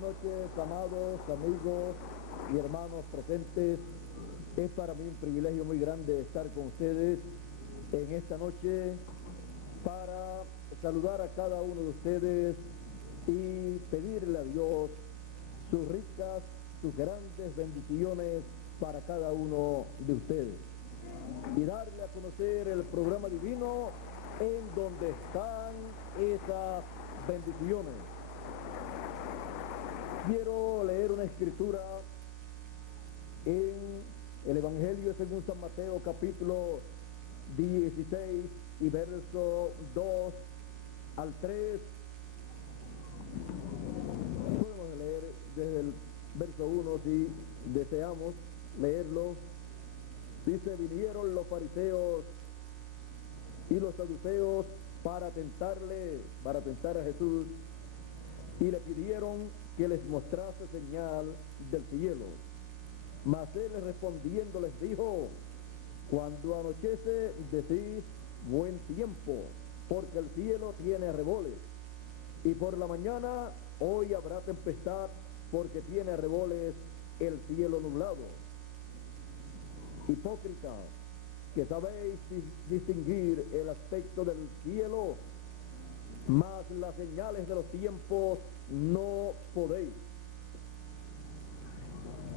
noches, amados amigos y hermanos presentes. Es para mí un privilegio muy grande estar con ustedes en esta noche para saludar a cada uno de ustedes y pedirle a Dios sus ricas, sus grandes bendiciones para cada uno de ustedes y darle a conocer el programa divino en donde están esas bendiciones. Quiero leer una escritura en el Evangelio según San Mateo, capítulo 16 y verso 2 al 3. Podemos leer desde el verso 1 si deseamos leerlo. Dice: vinieron los fariseos y los saduceos para tentar a Jesús, y le pidieron que les mostrase señal del cielo. Mas él respondiendo les dijo: cuando anochece decís buen tiempo, porque el cielo tiene arreboles, y por la mañana hoy habrá tempestad, porque tiene arreboles el cielo nublado. Hipócritas, que sabéis distinguir el aspecto del cielo, mas las señales de los tiempos no podéis.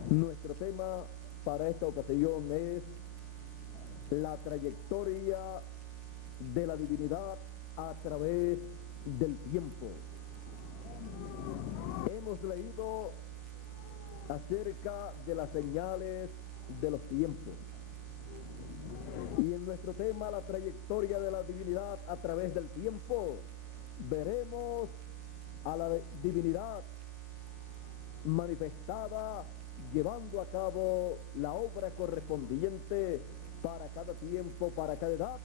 Nuestro tema para esta ocasión es la trayectoria de la divinidad a través del tiempo. Hemos leído acerca de las señales de los tiempos. Y en nuestro tema, la trayectoria de la divinidad a través del tiempo, veremos a la divinidad manifestada llevando a cabo la obra correspondiente para cada tiempo, para cada edad,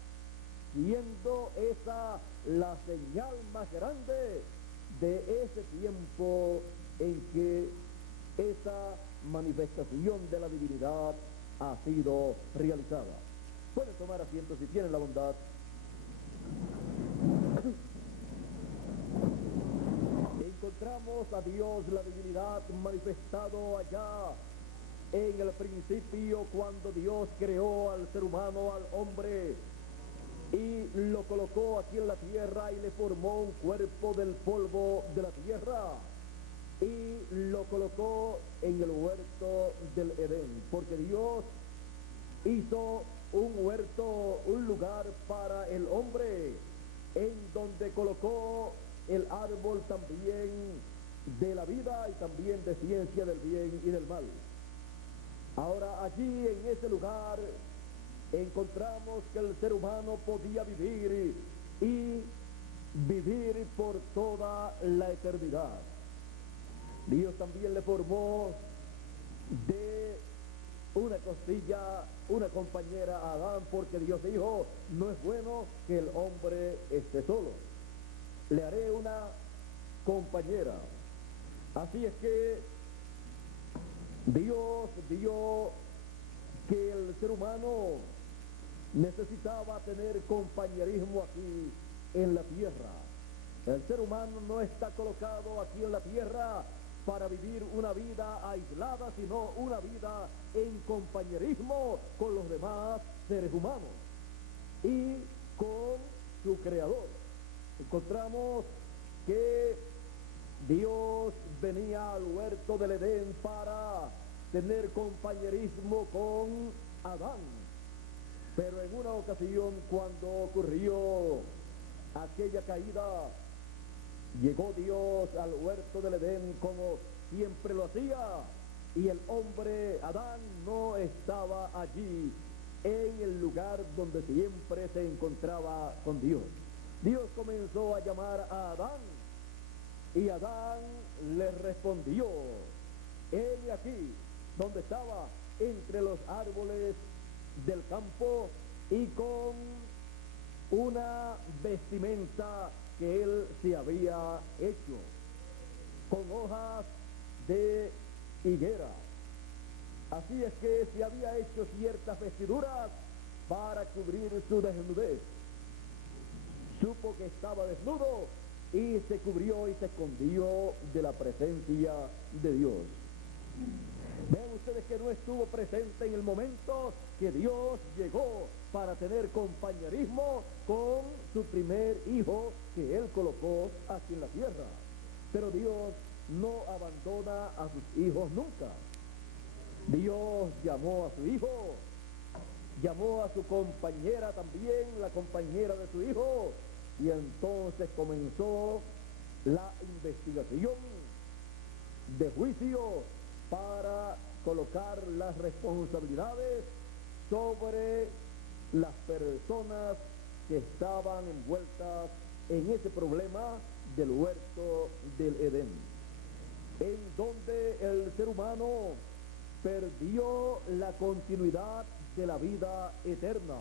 siendo esa la señal más grande de ese tiempo en que esa manifestación de la divinidad ha sido realizada. Pueden tomar asiento si tienen la bondad. Encontramos a Dios, la divinidad, manifestado allá en el principio, cuando Dios creó al ser humano, al hombre, y lo colocó aquí en la tierra y le formó un cuerpo del polvo de la tierra y lo colocó en el huerto del Edén, porque Dios hizo un huerto, un lugar para el hombre, en donde colocó el árbol también de la vida y también de ciencia del bien y del mal. Ahora allí en ese lugar encontramos que el ser humano podía vivir y vivir por toda la eternidad. Dios también le formó de una costilla, una compañera a Adán, porque Dios dijo: no es bueno que el hombre esté solo, le haré una compañera. Así es que Dios vio que el ser humano necesitaba tener compañerismo aquí en la tierra. El ser humano no está colocado aquí en la tierra para vivir una vida aislada, sino una vida en compañerismo con los demás seres humanos y con su Creador. Encontramos que Dios venía al huerto del Edén para tener compañerismo con Adán. Pero en una ocasión, cuando ocurrió aquella caída, llegó Dios al huerto del Edén como siempre lo hacía, y el hombre, Adán, no estaba allí en el lugar donde siempre se encontraba con Dios. Dios comenzó a llamar a Adán, y Adán le respondió: he aquí donde estaba, entre los árboles del campo, y con una vestimenta que él se había hecho con hojas de higuera. Así es que se había hecho ciertas vestiduras para cubrir su desnudez. Supo que estaba desnudo y se cubrió y se escondió de la presencia de Dios. Vean ustedes que no estuvo presente en el momento que Dios llegó para tener compañerismo con su primer hijo que él colocó aquí en la tierra. Pero Dios no abandona a sus hijos nunca. Dios llamó a su hijo, llamó a su compañera también, la compañera de su hijo, y entonces comenzó la investigación de juicio para colocar las responsabilidades sobre las personas que estaban envueltas en ese problema del huerto del Edén, en donde el ser humano perdió la continuidad de la vida eterna,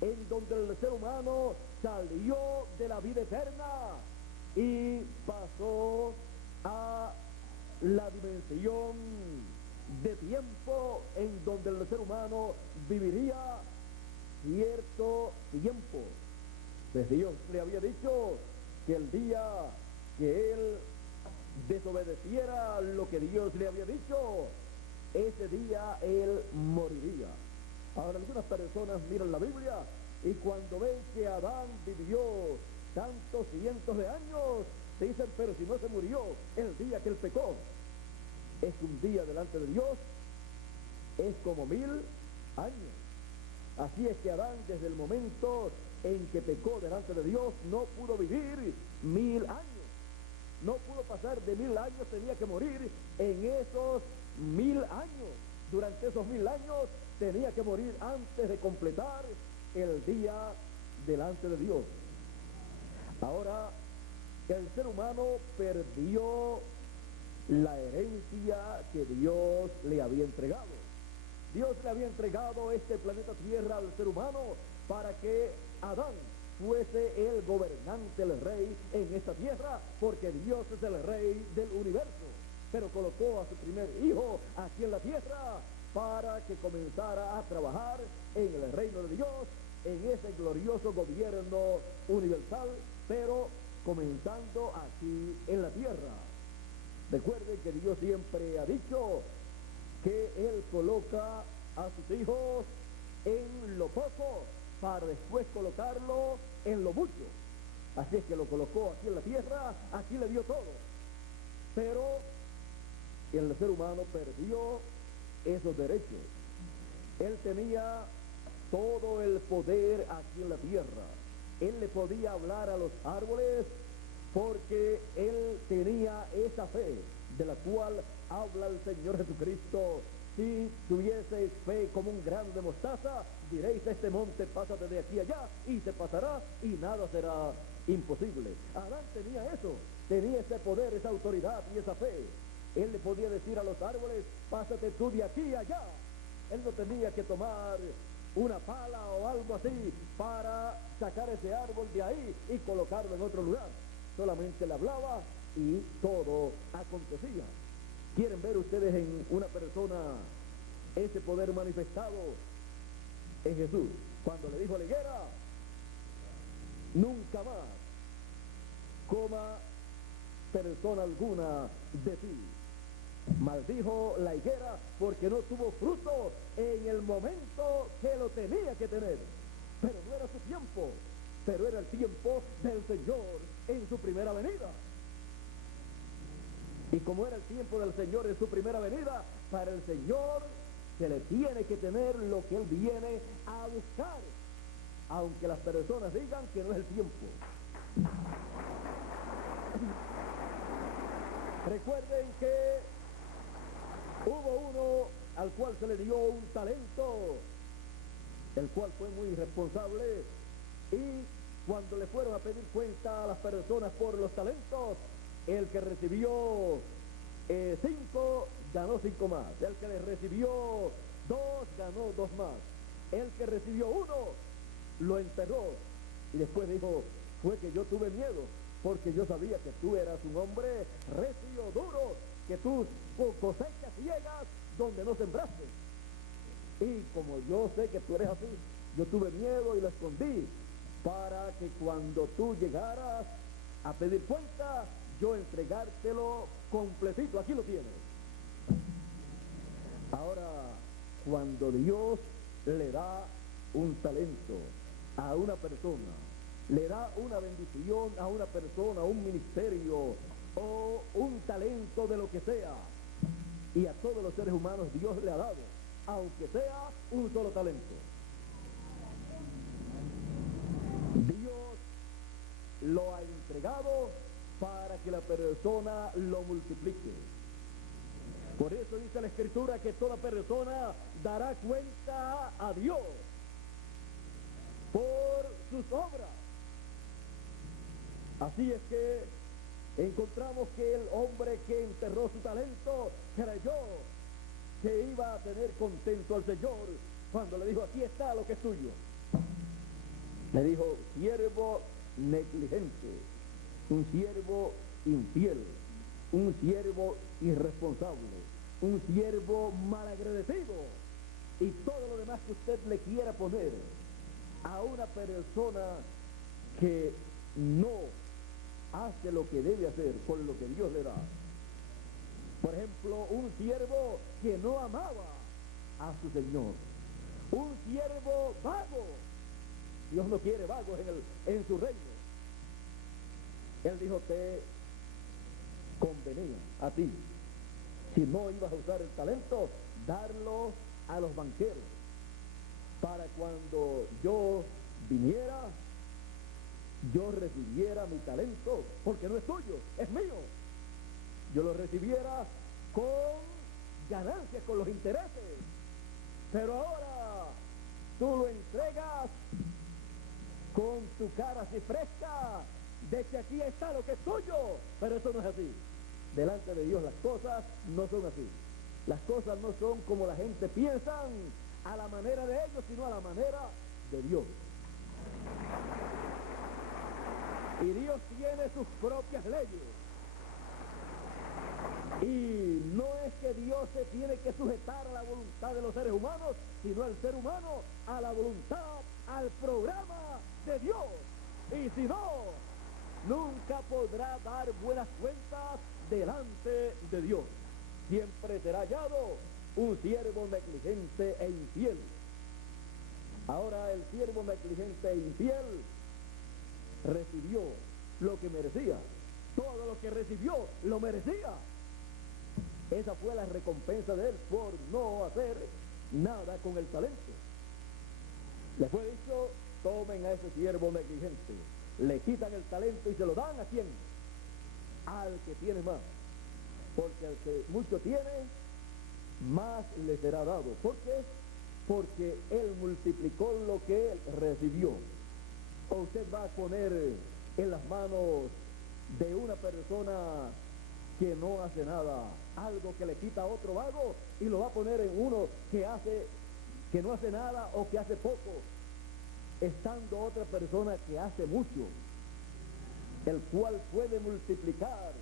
en donde el ser humano salió de la vida eterna y pasó a la dimensión de tiempo en donde el ser humano viviría cierto tiempo. Pues Dios le había dicho que el día que él desobedeciera lo que Dios le había dicho, ese día él moriría. Ahora algunas personas miran la Biblia y cuando ven que Adán vivió tantos cientos de años, dicen, pero si no se murió el día que él pecó. Es que un día delante de Dios es como 1000 años. Así es que Adán, desde el momento en que pecó delante de Dios, no pudo vivir 1000 años. No pudo pasar de 1000 años, tenía que morir en esos 1000 años. Durante esos 1000 años tenía que morir antes de completar el día delante de Dios. Ahora, el ser humano perdió la herencia que Dios le había entregado. Dios le había entregado este planeta Tierra al ser humano para que Adán fuese el gobernante, el rey en esta tierra, porque Dios es el rey del universo. Pero colocó a su primer hijo aquí en la tierra para que comenzara a trabajar en el reino de Dios, en ese glorioso gobierno universal, pero comenzando aquí en la tierra. Recuerden que Dios siempre ha dicho que Él coloca a sus hijos en lo poco para después colocarlo en lo mucho. Así es que lo colocó aquí en la tierra, aquí le dio todo. Pero el ser humano perdió esos derechos. Él tenía todo el poder aquí en la tierra. Él le podía hablar a los árboles porque él tenía esa fe de la cual habla el Señor Jesucristo. Si tuvieseis fe como un grano de mostaza, diréis a este monte, pásate de aquí allá, y se pasará, y nada será imposible. Adán tenía eso, tenía ese poder, esa autoridad y esa fe. Él le podía decir a los árboles, pásate tú de aquí allá. Él no tenía que tomar una pala o algo así para sacar ese árbol de ahí y colocarlo en otro lugar. Solamente le hablaba y todo acontecía. ¿Quieren ver ustedes en una persona ese poder manifestado? En Jesús, cuando le dijo a la higuera, nunca más coma persona alguna de ti. Maldijo la higuera porque no tuvo fruto en el momento que lo tenía que tener. Pero no era su tiempo, pero era el tiempo del Señor en su primera venida. Y como era el tiempo del Señor en su primera venida, para el Señor se le tiene que tener lo que Él viene a buscar, aunque las personas digan que no es el tiempo. Recuerden que hubo uno al cual se le dio un talento, el cual fue muy irresponsable, y cuando le fueron a pedir cuenta a las personas por los talentos, el que recibió 5 ganó 5 más, el que le recibió 2 ganó 2 más, el que recibió 1 lo enterró y después dijo, fue que yo tuve miedo porque yo sabía que tú eras un hombre recio, duro, que tú cosechas ciegas donde no sembraste, y como yo sé que tú eres así, yo tuve miedo y lo escondí para que cuando tú llegaras a pedir cuenta, yo entregártelo completito. Aquí lo tienes. Ahora, cuando Dios le da un talento a una persona, le da una bendición a una persona, un ministerio o un talento de lo que sea, y a todos los seres humanos Dios le ha dado, aunque sea un solo talento. Dios lo ha entregado para que la persona lo multiplique. Por eso dice la Escritura que toda persona dará cuenta a Dios por sus obras. Así es que encontramos que el hombre que enterró su talento creyó que iba a tener contento al Señor cuando le dijo: aquí está lo que es tuyo. Le dijo: siervo negligente, un siervo infiel, un siervo irresponsable, un siervo malagradecido, y todo lo demás que usted le quiera poner a una persona que no hace lo que debe hacer con lo que Dios le da. Por ejemplo, un siervo que no amaba a su Señor, un siervo vago. Dios no quiere vagos en su reino. Él dijo: te convenía a ti, si no ibas a usar el talento, darlo a los banqueros, para cuando yo viniera, yo recibiera mi talento, porque no es tuyo, es mío. Yo lo recibiera con ganancias, con los intereses. Pero ahora tú lo entregas con tu cara así fresca, de que aquí está lo que es tuyo. Pero eso no es así. Delante de Dios las cosas no son así. Las cosas no son como la gente piensa, a la manera de ellos, sino a la manera de Dios. Y Dios tiene sus propias leyes. Y no es que Dios se tiene que sujetar a la voluntad de los seres humanos, sino el ser humano a la voluntad, al programa de Dios. Y si no, nunca podrá dar buenas cuentas delante de Dios. Siempre será hallado un siervo negligente e infiel. Ahora, el siervo negligente e infiel recibió lo que merecía. Todo lo que recibió lo merecía. Esa fue la recompensa de él por no hacer nada con el talento. Le fue dicho: tomen a ese siervo negligente. Le quitan el talento y se lo dan ¿a quién? Al que tiene más. Porque al que mucho tiene, más le será dado. ¿Por qué? Porque él multiplicó lo que él recibió. O usted va a poner en las manos de una persona que no hace nada algo que le quita a otro vago, y lo va a poner en uno que no hace nada o que hace poco, estando otra persona que hace mucho, el cual puede multiplicar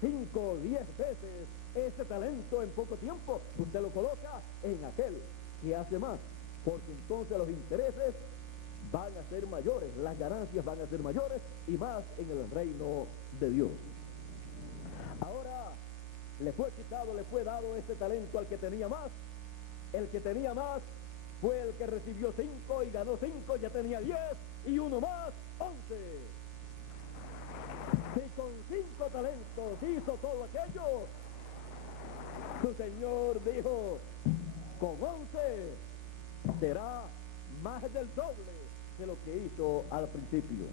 5 o 10 veces ese talento en poco tiempo. Usted lo coloca en aquel que hace más, porque entonces los intereses van a ser mayores, las ganancias van a ser mayores, y más en el reino de Dios. Ahora le fue quitado, le fue dado este talento al que tenía más. El que tenía más fue el que recibió 5 y ganó 5, ya tenía 10, y uno más, 11. Si con 5 talentos hizo todo aquello, su Señor dijo: con 11 será más del doble de lo que hizo al principio.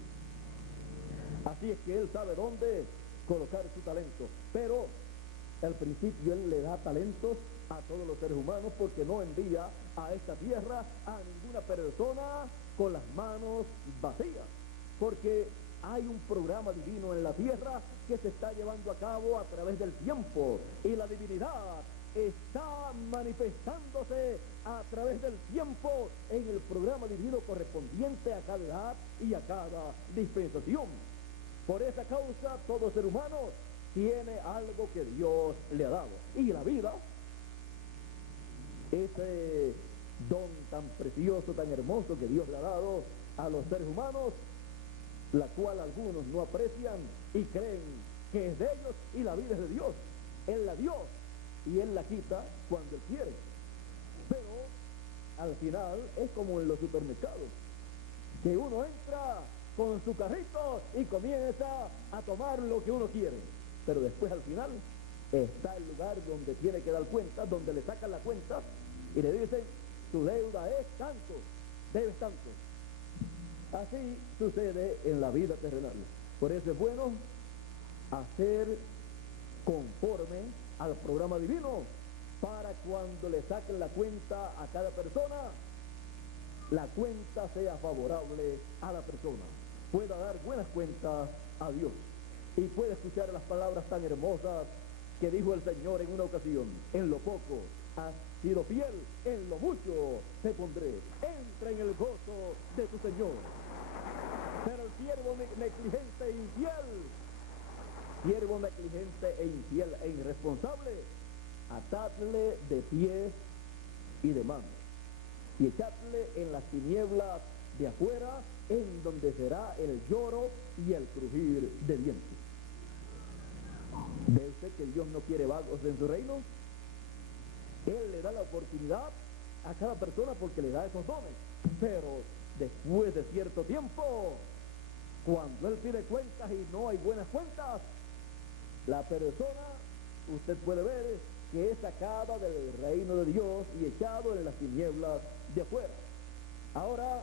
Así es que él sabe dónde colocar su talento. Pero al principio él le da talentos a todos los seres humanos, porque no envía a esta tierra a ninguna persona con las manos vacías, porque hay un programa divino en la tierra que se está llevando a cabo a través del tiempo, y la divinidad está manifestándose a través del tiempo en el programa divino correspondiente a cada edad y a cada dispensación. Por esa causa, todo ser humano tiene algo que Dios le ha dado. Y la vida, ese don tan precioso, tan hermoso que Dios le ha dado a los seres humanos, la cual algunos no aprecian y creen que es de ellos y la vida es de Dios. Él la dio y Él la quita cuando Él quiere. Pero al final es como en los supermercados, que uno entra con su carrito y comienza a tomar lo que uno quiere, pero después al final está el lugar donde tiene que dar cuenta, donde le sacan la cuenta y le dicen: tu deuda es tanto, debes tanto. Así sucede en la vida terrenal. Por eso es bueno hacer conforme al programa divino, para cuando le saquen la cuenta a cada persona, la cuenta sea favorable a la persona, pueda dar buenas cuentas a Dios y pueda escuchar las palabras tan hermosas que dijo el Señor en una ocasión: en lo poco has sido fiel, en lo mucho te pondré, entra en el gozo de tu Señor. Pero el siervo negligente e infiel e irresponsable, atadle de pies y de manos y echadle en las tinieblas de afuera, en donde será el lloro y el crujir de dientes. ¿Ve usted que Dios no quiere vagos en su reino? Él le da la oportunidad a cada persona porque le da esos dones, pero después de cierto tiempo, cuando Él pide cuentas y no hay buenas cuentas, la persona, usted puede ver que es sacada del reino de Dios y echado en las tinieblas de afuera. Ahora,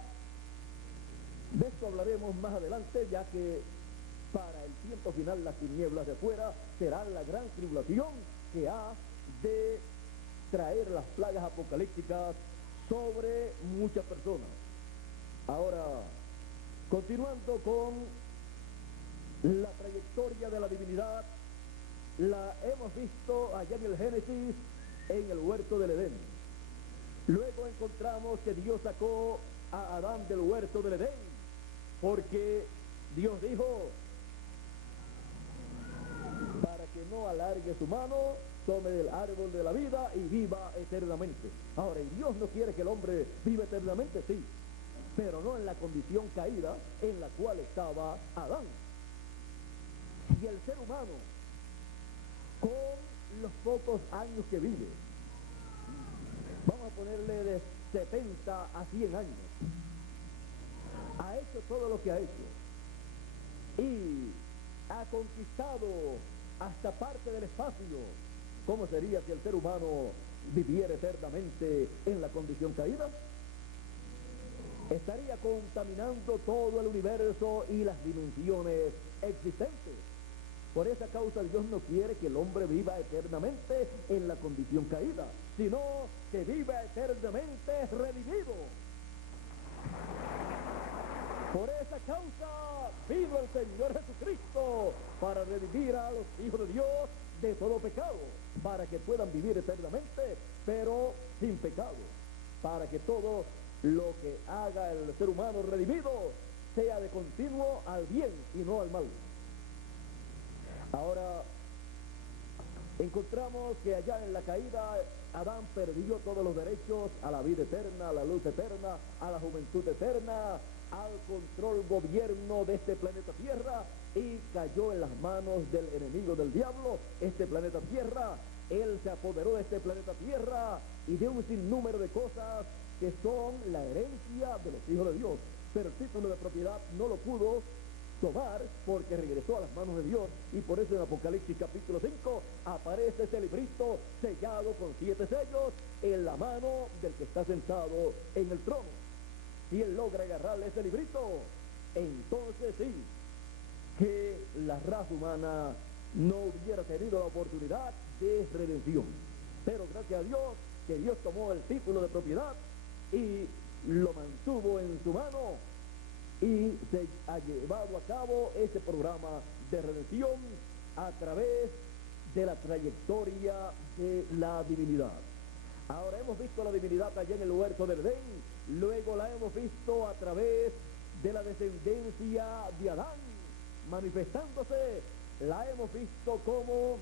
de esto hablaremos más adelante, ya que para el tiempo final las tinieblas de afuera serán la gran tribulación que ha de traer las plagas apocalípticas sobre muchas personas. Ahora, continuando con la trayectoria de la divinidad, la hemos visto allá en el Génesis, en el huerto del Edén. Luego encontramos que Dios sacó a Adán del huerto del Edén, porque Dios dijo: para que no alargue su mano, tome del árbol de la vida y viva eternamente. Ahora, Dios no quiere que el hombre viva eternamente, sí, pero no en la condición caída en la cual estaba Adán. Y el ser humano, con los pocos años que vive, vamos a ponerle de 70 a 100 años, ha hecho todo lo que ha hecho y ha conquistado hasta parte del espacio. ¿Cómo sería si el ser humano viviera eternamente en la condición caída? Estaría contaminando todo el universo y las dimensiones existentes. Por esa causa Dios no quiere que el hombre viva eternamente en la condición caída, sino que viva eternamente redimido. Por esa causa vino el Señor Jesucristo para redimir a los hijos de Dios de todo pecado, para que puedan vivir eternamente, pero sin pecado, para que todo lo que haga el ser humano redimido sea de continuo al bien y no al mal. Ahora, encontramos que allá en la caída Adán perdió todos los derechos a la vida eterna, a la luz eterna, a la juventud eterna, al control gobierno de este planeta Tierra, y cayó en las manos del enemigo del diablo, este planeta Tierra. Él se apoderó de este planeta Tierra y de un sinnúmero de cosas que son la herencia de los hijos de Dios, pero el título de propiedad no lo pudo tomar porque regresó a las manos de Dios, y por eso en Apocalipsis capítulo 5 aparece ese librito sellado con 7 sellos en la mano del que está sentado en el trono. Si él logra agarrarle ese librito, entonces sí, que la raza humana no hubiera tenido la oportunidad de redención. Pero gracias a Dios, que Dios tomó el título de propiedad y lo mantuvo en su mano, y se ha llevado a cabo este programa de redención a través de la trayectoria de la divinidad. Ahora hemos visto la divinidad allá en el huerto del Edén, luego la hemos visto a través de la descendencia de Adán manifestándose, la hemos visto cómo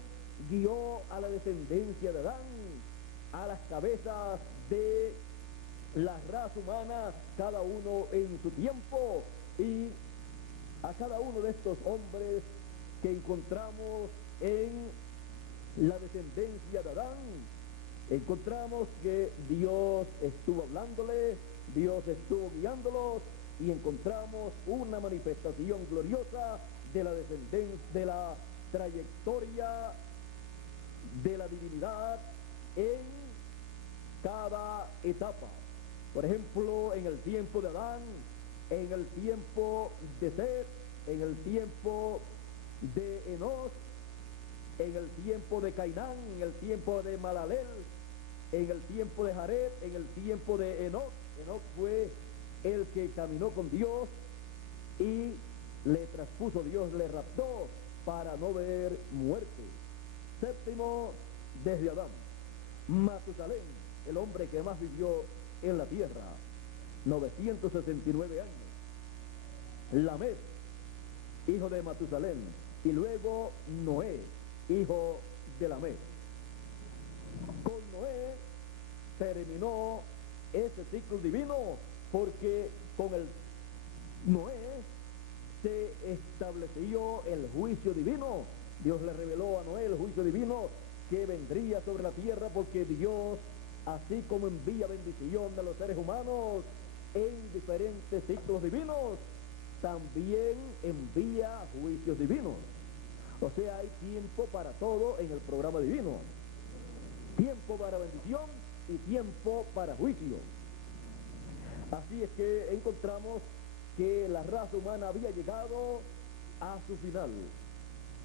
guió a la descendencia de Adán, a las cabezas de la raza humana, cada uno en su tiempo, y a cada uno de estos hombres que encontramos en la descendencia de Adán, encontramos que Dios estuvo hablándole, Dios estuvo guiándolos, y encontramos una manifestación gloriosa de la descendencia, de la trayectoria de la divinidad en cada etapa. Por ejemplo, en el tiempo de Adán, en el tiempo de Set, en el tiempo de Enos, en el tiempo de Cainán, en el tiempo de Malalel, en el tiempo de Jared, en el tiempo de Enoc. Enoc fue el que caminó con Dios y le traspuso, Dios le raptó para no ver muerte. Séptimo, desde Adán, Matusalén, el hombre que más vivió en la tierra, 969 años. Lamec, hijo de Matusalén, y luego Noé, hijo de Lamec. Con Noé terminó ese ciclo divino, porque con el Noé se estableció el juicio divino. Dios le reveló a Noé el juicio divino que vendría sobre la tierra, porque Dios, así como envía bendición a los seres humanos en diferentes ciclos divinos, también envía juicios divinos. O sea, hay tiempo para todo en el programa divino. Tiempo para bendición y tiempo para juicio. Así es que encontramos que la raza humana había llegado a su final.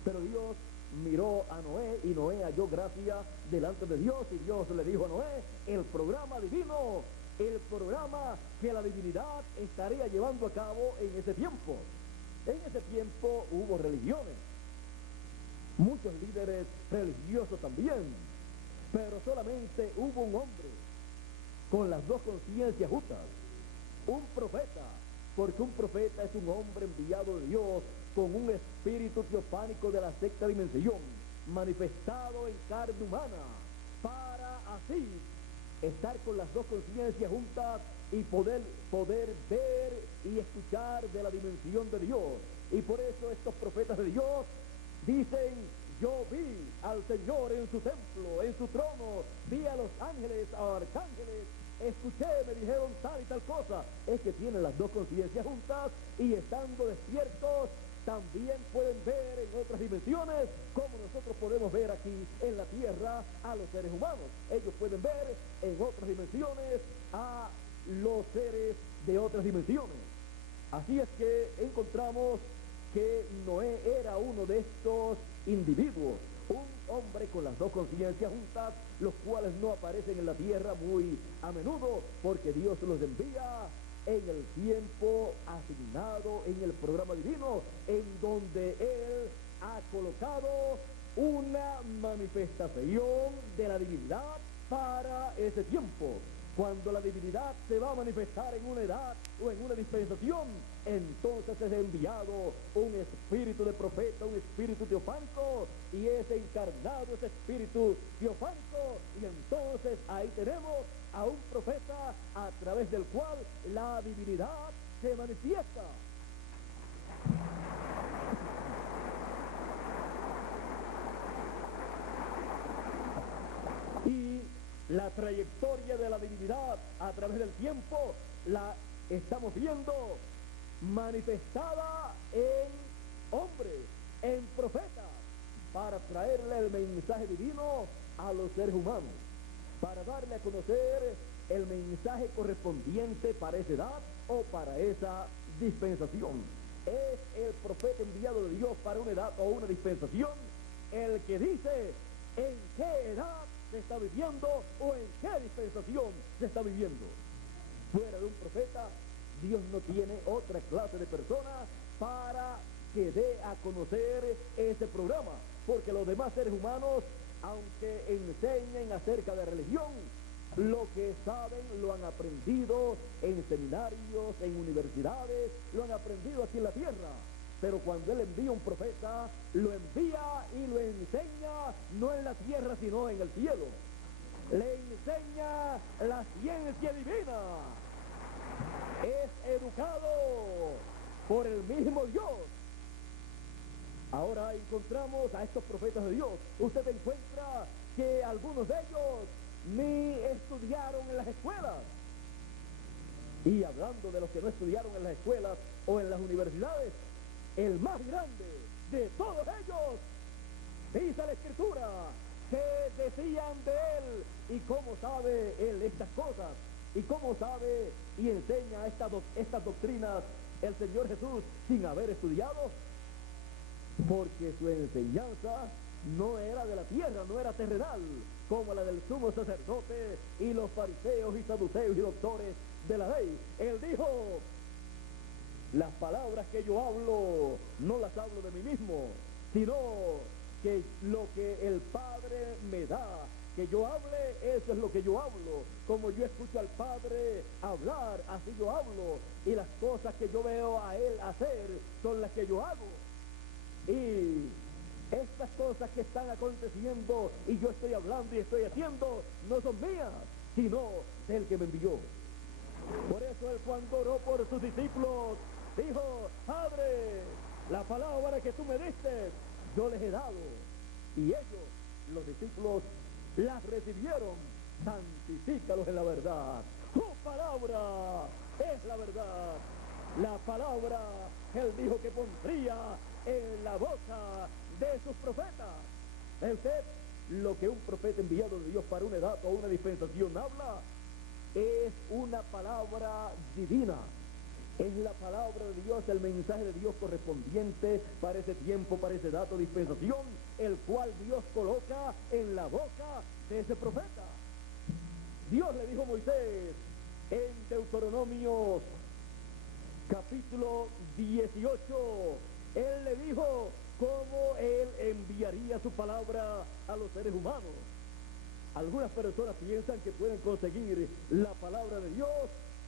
Pero Dios miró a Noé y Noé halló gracia delante de Dios, y Dios le dijo a Noé: el programa divino, el programa que la divinidad estaría llevando a cabo en ese tiempo. En ese tiempo hubo religiones, muchos líderes religiosos también, pero solamente hubo un hombre con las dos conciencias justas, un profeta, porque un profeta es un hombre enviado de Dios con un espíritu teofánico de la sexta dimensión, manifestado en carne humana, para así estar con las dos conciencias juntas y poder ver y escuchar de la dimensión de Dios. Y por eso estos profetas de Dios dicen: yo vi al Señor en su templo, en su trono, vi a los ángeles, a arcángeles, escuché, me dijeron tal y tal cosa. Es que tienen las dos conciencias juntas, y estando despiertos también pueden ver en otras dimensiones, como nosotros podemos ver aquí en la tierra a los seres humanos. Ellos pueden ver en otras dimensiones a los seres de otras dimensiones. Así es que encontramos que Noé era uno de estos individuos, un hombre con las dos conciencias juntas, los cuales no aparecen en la tierra muy a menudo, porque Dios los envía en el tiempo asignado en el programa divino, en donde Él ha colocado una manifestación de la divinidad para ese tiempo. Cuando la divinidad se va a manifestar en una edad o en una dispensación, entonces es enviado un espíritu de profeta, un espíritu teofánico, y es encarnado ese espíritu teofánico, y entonces ahí tenemos a un profeta a través del cual la divinidad se manifiesta. Y la trayectoria de la divinidad a través del tiempo la estamos viendo manifestada en hombres, en profetas, para traerle el mensaje divino a los seres humanos, para darle a conocer el mensaje correspondiente para esa edad o para esa dispensación. Es el profeta enviado de Dios para una edad o una dispensación el que dice en qué edad se está viviendo o en qué dispensación se está viviendo. Fuera de un profeta, Dios no tiene otra clase de persona para que dé a conocer ese programa, porque los demás seres humanos, aunque enseñen acerca de religión, lo que saben lo han aprendido en seminarios, en universidades, lo han aprendido aquí en la tierra. Pero cuando Él envía un profeta, lo envía y lo enseña no en la tierra, sino en el cielo. Le enseña la ciencia divina. Es educado por el mismo Dios Ahora encontramos a estos profetas de Dios. Usted encuentra que algunos de ellos ni estudiaron en las escuelas. Y hablando de los que no estudiaron en las escuelas o en las universidades, el más grande de todos ellos, dice la Escritura, que decían de él. ¿Y cómo sabe él estas cosas? ¿Y cómo sabe y enseña estas doctrinas el Señor Jesús sin haber estudiado? Porque su enseñanza no era de la tierra, no era terrenal, como la del sumo sacerdote y los fariseos y saduceos y doctores de la ley. Él dijo, las palabras que yo hablo, no las hablo de mí mismo, sino que lo que el Padre me da, que yo hable, eso es lo que yo hablo. Como yo escucho al Padre hablar, así yo hablo, y las cosas que yo veo a Él hacer son las que yo hago. Y estas cosas que están aconteciendo y yo estoy hablando y estoy haciendo no son mías, sino del que me envió. Por eso él, cuando oró por sus discípulos, dijo, Padre, la palabra que tú me diste yo les he dado, y ellos, los discípulos, las recibieron. Santifícalos en la verdad. Tu palabra es la verdad. La palabra que él dijo que pondría en la boca de sus profetas. Usted, lo que un profeta enviado de Dios para una edad o una dispensación habla, es una palabra divina. Es la palabra de Dios, el mensaje de Dios correspondiente para ese tiempo, para ese dato, dispensación, el cual Dios coloca en la boca de ese profeta. Dios le dijo a Moisés en Deuteronomio capítulo 18, él le dijo cómo él enviaría su palabra a los seres humanos. Algunas personas piensan que pueden conseguir la palabra de Dios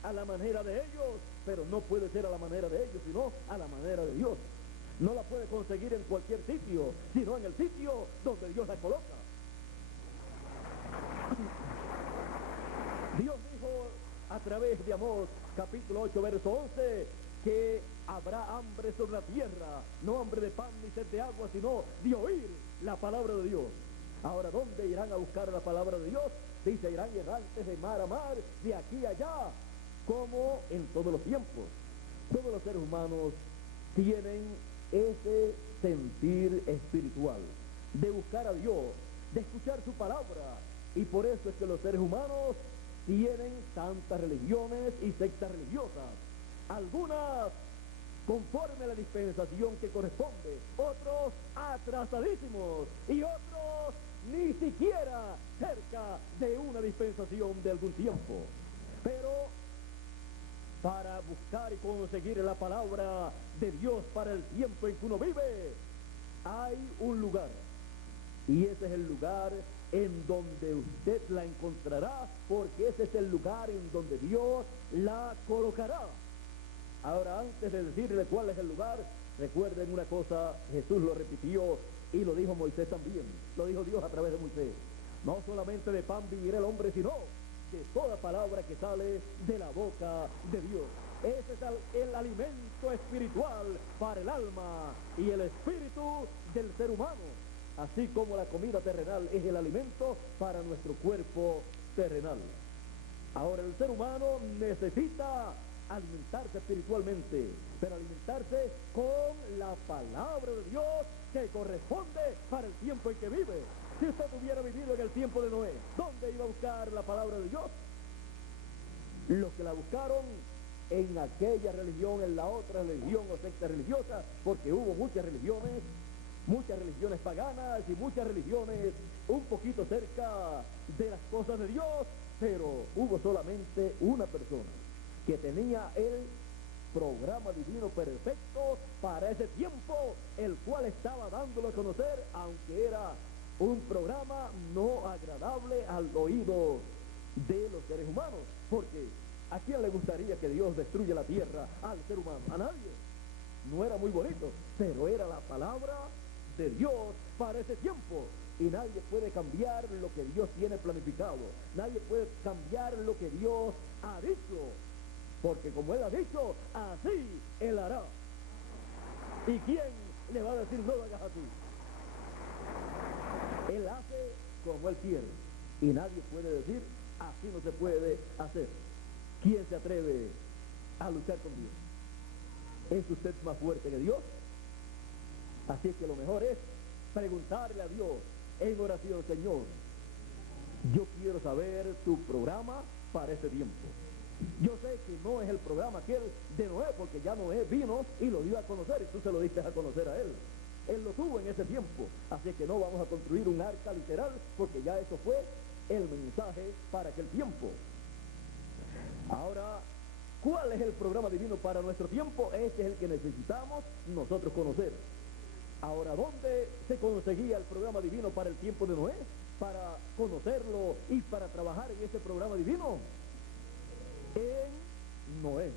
a la manera de ellos, pero no puede ser a la manera de ellos, sino a la manera de Dios. No la puede conseguir en cualquier sitio, sino en el sitio donde Dios la coloca. Dios dijo a través de Amós, capítulo 8, verso 11, que habrá hambre sobre la tierra, no hambre de pan ni sed de agua, sino de oír la palabra de Dios. Ahora, ¿dónde irán a buscar la palabra de Dios? Dice, irán errantes de mar a mar, de aquí a allá, como en todos los tiempos. Todos los seres humanos tienen ese sentir espiritual, de buscar a Dios, de escuchar su palabra, y por eso es que los seres humanos tienen tantas religiones y sectas religiosas, algunas conforme a la dispensación que corresponde, otros atrasadísimos y otros ni siquiera cerca de una dispensación de algún tiempo. Pero para buscar y conseguir la palabra de Dios para el tiempo en que uno vive, hay un lugar, y ese es el lugar en donde usted la encontrará, porque ese es el lugar en donde Dios la colocará. Ahora, antes de decirle cuál es el lugar, recuerden una cosa, Jesús lo repitió y lo dijo Moisés también, lo dijo Dios a través de Moisés. No solamente de pan vivirá el hombre, sino de toda palabra que sale de la boca de Dios. Ese es el alimento espiritual para el alma y el espíritu del ser humano, así como la comida terrenal es el alimento para nuestro cuerpo terrenal. Ahora, el ser humano necesita alimentarse espiritualmente, pero alimentarse con la palabra de Dios que corresponde para el tiempo en que vive. Si usted hubiera vivido en el tiempo de Noé, ¿dónde iba a buscar la palabra de Dios? Los que la buscaron en aquella religión, en la otra religión o secta religiosa, porque hubo muchas religiones paganas y muchas religiones un poquito cerca de las cosas de Dios, pero hubo solamente una persona que tenía el programa divino perfecto para ese tiempo, el cual estaba dándolo a conocer, aunque era un programa no agradable al oído de los seres humanos, porque ¿a quién le gustaría que Dios destruya la tierra al ser humano? A nadie. No era muy bonito, pero era la palabra de Dios para ese tiempo, y nadie puede cambiar lo que Dios tiene planificado, nadie puede cambiar lo que Dios ha dicho, porque como Él ha dicho, así Él hará. ¿Y quién le va a decir no lo hagas así. Él hace como Él quiere y nadie puede decir así no se puede hacer. ¿Quién se atreve a luchar con Dios? ¿Es usted más fuerte que Dios? Así que lo mejor es preguntarle a Dios en oración: Señor, yo quiero saber tu programa para este tiempo. Yo sé que no es el programa aquel de Noé, porque ya Noé vino y lo dio a conocer, y tú se lo diste a conocer a él. Él lo tuvo en ese tiempo, así que no vamos a construir un arca literal, porque ya eso fue el mensaje para aquel tiempo. Ahora, ¿cuál es el programa divino para nuestro tiempo? Este es el que necesitamos nosotros conocer. Ahora, ¿dónde se conseguía el programa divino para el tiempo de Noé? Para conocerlo y para trabajar en ese programa divino. En Noé.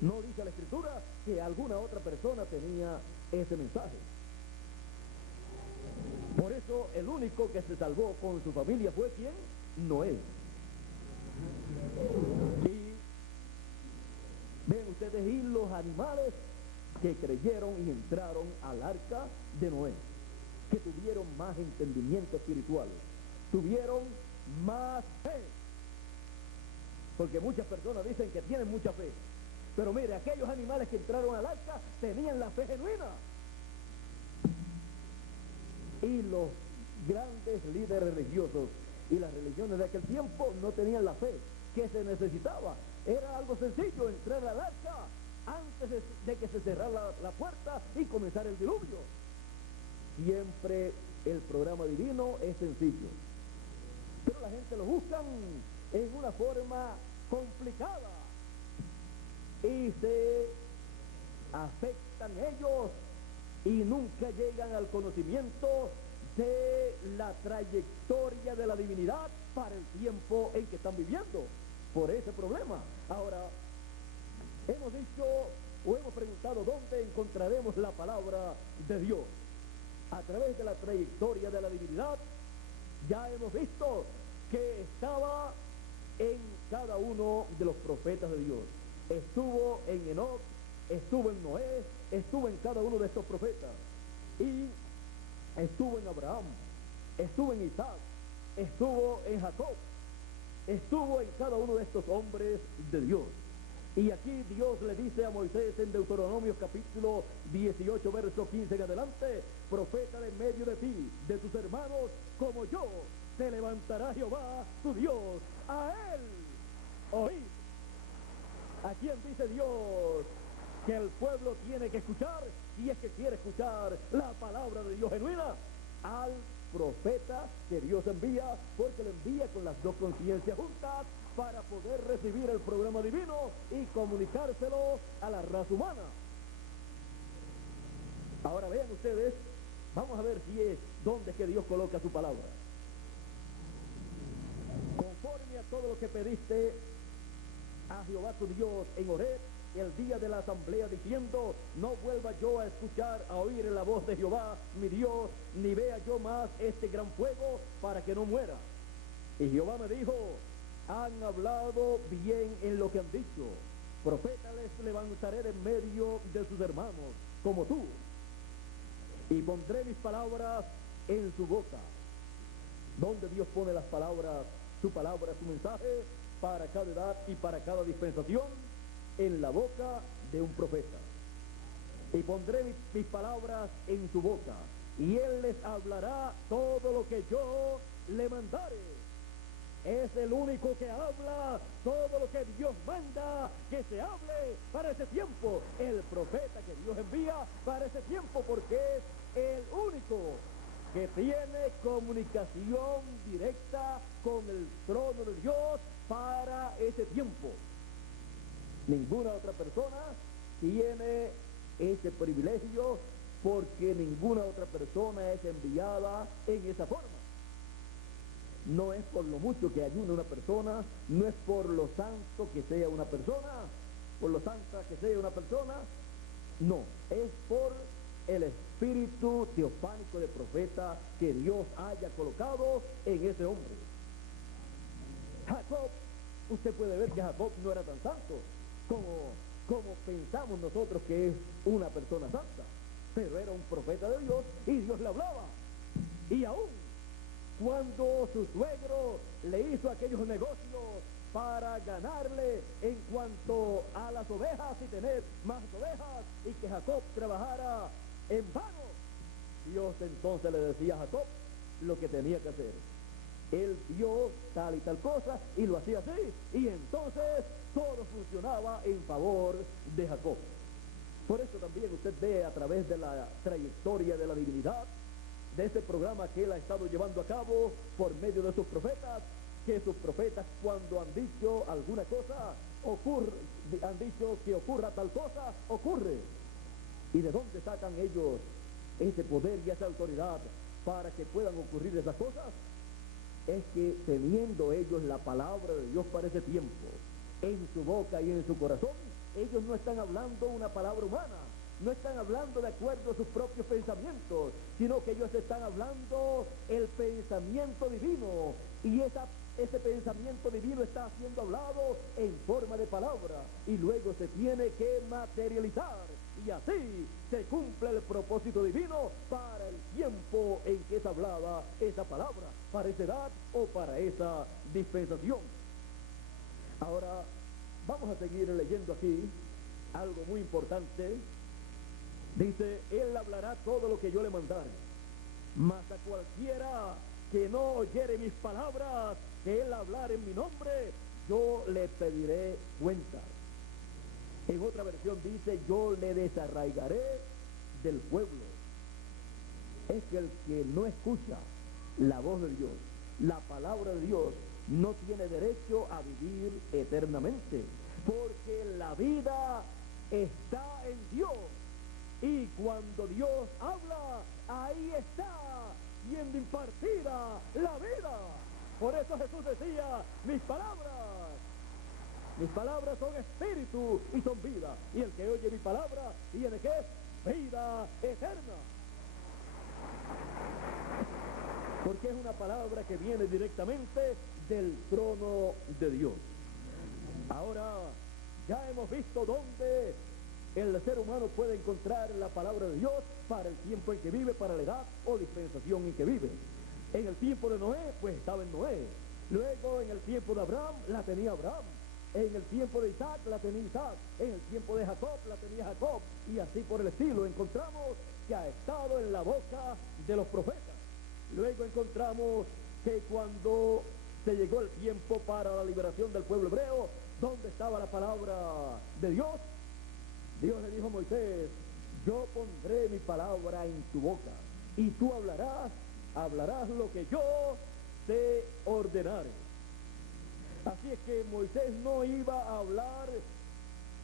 No dice la Escritura que alguna otra persona tenía ese mensaje. Por eso el único que se salvó con su familia fue ¿quién? Noé. Y ven ustedes, y los animales que creyeron y entraron al arca de Noé, que tuvieron más entendimiento espiritual, tuvieron más fe. Porque muchas personas dicen que tienen mucha fe, pero mire, aquellos animales que entraron al arca tenían la fe genuina. Y los grandes líderes religiosos y las religiones de aquel tiempo no tenían la fe que se necesitaba. Era algo sencillo entrar al arca antes de que se cerrara la puerta y comenzara el diluvio. Siempre el programa divino es sencillo, pero la gente lo buscan en una forma complicada y se afectan ellos y nunca llegan al conocimiento de la trayectoria de la divinidad para el tiempo en que están viviendo, por ese problema. Ahora, hemos dicho o hemos preguntado dónde encontraremos la palabra de Dios. A través de la trayectoria de la divinidad ya hemos visto que estaba en cada uno de los profetas de Dios. Estuvo en Enoc, estuvo en Noé, estuvo en cada uno de estos profetas. Y estuvo en Abraham, estuvo en Isaac, estuvo en Jacob, estuvo en cada uno de estos hombres de Dios. Y aquí Dios le dice a Moisés en Deuteronomio capítulo 18, verso 15 en adelante: profeta de medio de ti, de tus hermanos, como yo, te levantará Jehová tu Dios, a él oíd. ¿A quién dice Dios que el pueblo tiene que escuchar si es que quiere escuchar la palabra de Dios genuina? Al profeta que Dios envía, porque lo envía con las dos conciencias juntas para poder recibir el programa divino y comunicárselo a la raza humana. Ahora vean ustedes, vamos a ver si es dónde es que Dios coloca su palabra. Conforme a todo lo que pediste a Jehová tu Dios en Horeb, el día de la asamblea, diciendo: no vuelva yo a escuchar, a oír la voz de Jehová mi Dios, ni vea yo más este gran fuego, para que no muera. Y Jehová me dijo: han hablado bien en lo que han dicho. Profeta les levantaré de medio de sus hermanos, como tú, y pondré mis palabras en su boca. ¿Dónde Dios pone las palabras, su palabra, su mensaje, para cada edad y para cada dispensación? En la boca de un profeta. Y pondré mis palabras en su boca, y él les hablará todo lo que yo le mandare. Es el único que habla todo lo que Dios manda que se hable para ese tiempo. El profeta que Dios envía para ese tiempo, porque es el único que tiene comunicación directa con el trono de Dios para ese tiempo. Ninguna otra persona tiene ese privilegio, porque ninguna otra persona es enviada en esa forma. No es por lo mucho que ayune una persona, no es por lo santo que sea una persona, por lo santa que sea una persona, no, es por el espíritu teofánico de profeta que Dios haya colocado en ese hombre. Jacob, usted puede ver que Jacob no era tan santo como pensamos nosotros que es una persona santa. pero era un profeta de Dios y Dios le hablaba. Y aún cuando su suegro le hizo aquellos negocios para ganarle en cuanto a las ovejas y tener más ovejas, y que Jacob trabajara en vano, Dios entonces le decía a Jacob lo que tenía que hacer. Él vio tal y tal cosa y lo hacía así, y entonces todo funcionaba en favor de Jacob. Por eso también usted ve a través de la trayectoria de la divinidad, de ese programa que él ha estado llevando a cabo por medio de sus profetas, que sus profetas, cuando han dicho alguna cosa, han dicho que ocurra tal cosa, ocurre. ¿Y de dónde sacan ellos ese poder y esa autoridad para que puedan ocurrir esas cosas? Es que teniendo ellos la palabra de Dios para ese tiempo en su boca y en su corazón, ellos no están hablando una palabra humana, no están hablando de acuerdo a sus propios pensamientos, sino que ellos están hablando el pensamiento divino, y ese pensamiento divino está siendo hablado en forma de palabra, y luego se tiene que materializar, y así se cumple el propósito divino para el tiempo en que es hablada esa palabra, para esa edad o para esa dispensación. Ahora vamos a seguir leyendo aquí algo muy importante. Dice, él hablará todo lo que yo le mandare, mas a cualquiera que no oyere mis palabras, que él hablar en mi nombre, yo le pediré cuenta. En otra versión dice, yo le desarraigaré del pueblo. Es que el que no escucha la voz de Dios, la palabra de Dios, no tiene derecho a vivir eternamente, porque la vida está en Dios, y cuando Dios habla, ahí está siendo impartida la vida. Por eso Jesús decía, mis palabras son espíritu y son vida, y el que oye mi palabra tiene que vida eterna, porque es una palabra que viene directamente del trono de Dios. Ahora ya hemos visto dónde el ser humano puede encontrar la palabra de Dios para el tiempo en que vive, para la edad o dispensación en que vive. En el tiempo de Noé, pues estaba en Noé. Luego en el tiempo de Abraham, la tenía Abraham. En el tiempo de Isaac, la tenía Isaac. En el tiempo de Jacob, la tenía Jacob. Y así por el estilo. Encontramos que ha estado en la boca de los profetas. Luego encontramos que cuando se llegó el tiempo para la liberación del pueblo hebreo, ¿dónde estaba la palabra de Dios? Dios le dijo a Moisés, yo pondré mi palabra en tu boca, y tú hablarás lo que yo te ordenare. Así es que Moisés no iba a hablar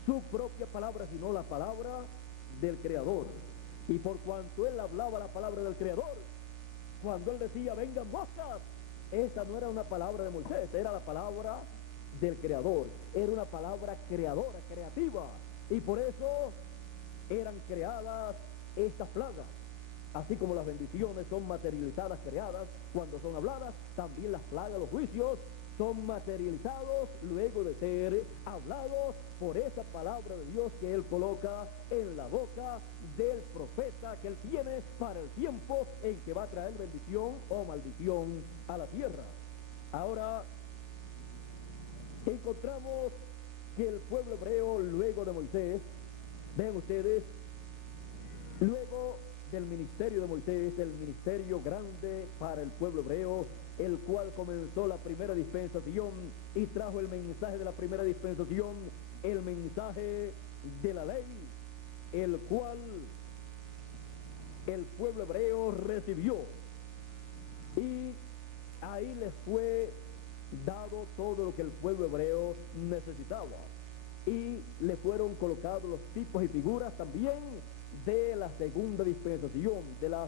su propia palabra, sino la palabra del Creador. Y por cuanto él hablaba la palabra del Creador, cuando él decía, vengan moscas, esa no era una palabra de Moisés, era la palabra del Creador. Era una palabra creadora, creativa. Y por eso eran creadas estas plagas. Así como las bendiciones son materializadas, creadas, cuando son habladas, también las plagas, los juicios, son materializados luego de ser hablados por esa palabra de Dios que Él coloca en la boca del profeta que Él tiene para el tiempo en que va a traer bendición o maldición a la tierra. Ahora, encontramos que el pueblo hebreo, luego de Moisés, vean ustedes, luego del ministerio de Moisés, el ministerio grande para el pueblo hebreo, el cual comenzó la primera dispensación y trajo el mensaje de la primera dispensación, el mensaje de la ley, el cual el pueblo hebreo recibió, y ahí les fue dado todo lo que el pueblo hebreo necesitaba, y le fueron colocados los tipos y figuras también de la segunda dispensación, de la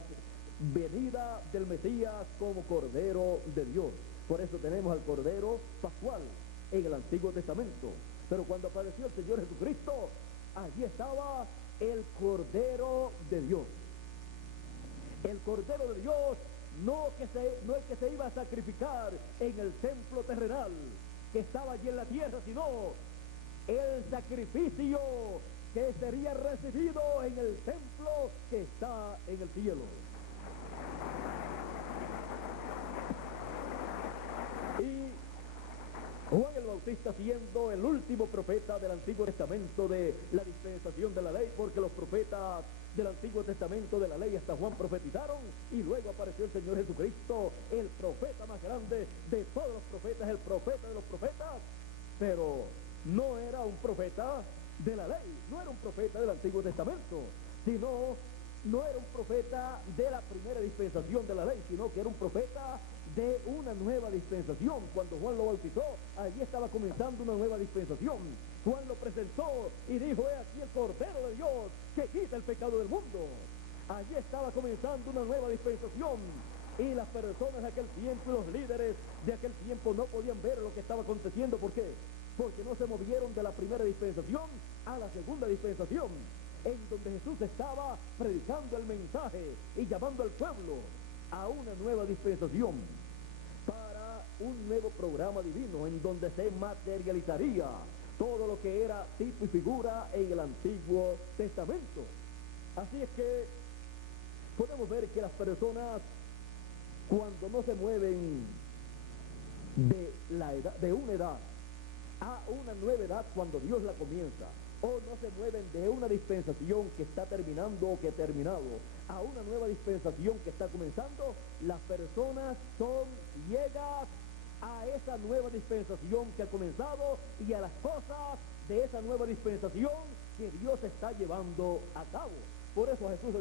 venida del Mesías como Cordero de Dios. Por eso tenemos al Cordero Pascual en el Antiguo Testamento, pero cuando apareció el Señor Jesucristo, allí estaba el Cordero de Dios. El Cordero de Dios, no el que se iba a sacrificar en el templo terrenal que estaba allí en la tierra, sino el sacrificio que sería recibido en el templo que está en el cielo. Y Juan el Bautista, siendo el último profeta del Antiguo Testamento de la dispensación de la ley, porque los profetas del Antiguo Testamento de la ley hasta Juan profetizaron, y luego apareció el Señor Jesucristo, el profeta más grande de todos los profetas, el profeta de los profetas, pero no era un profeta de la ley, no era un profeta del Antiguo Testamento, sino no era un profeta de la primera dispensación de la ley, sino que era un profeta de una nueva dispensación. Cuando Juan lo bautizó, allí estaba comenzando una nueva dispensación. Juan lo presentó y dijo: he aquí el Cordero de Dios que quita el pecado del mundo. Allí estaba comenzando una nueva dispensación, y las personas de aquel tiempo y los líderes de aquel tiempo no podían ver lo que estaba aconteciendo. ¿Por qué? Porque no se movieron de la primera dispensación a la segunda dispensación, en donde Jesús estaba predicando el mensaje y llamando al pueblo a una nueva dispensación, para un nuevo programa divino, en donde se materializaría todo lo que era tipo y figura en el Antiguo Testamento. Así es que podemos ver que las personas, cuando no se mueven de una edad a una nueva edad cuando Dios la comienza, o no se mueven de una dispensación que está terminando o que ha terminado a una nueva dispensación que está comenzando, las personas son ciegas a esa nueva dispensación que ha comenzado y a las cosas de esa nueva dispensación que Dios está llevando a cabo. Por eso Jesús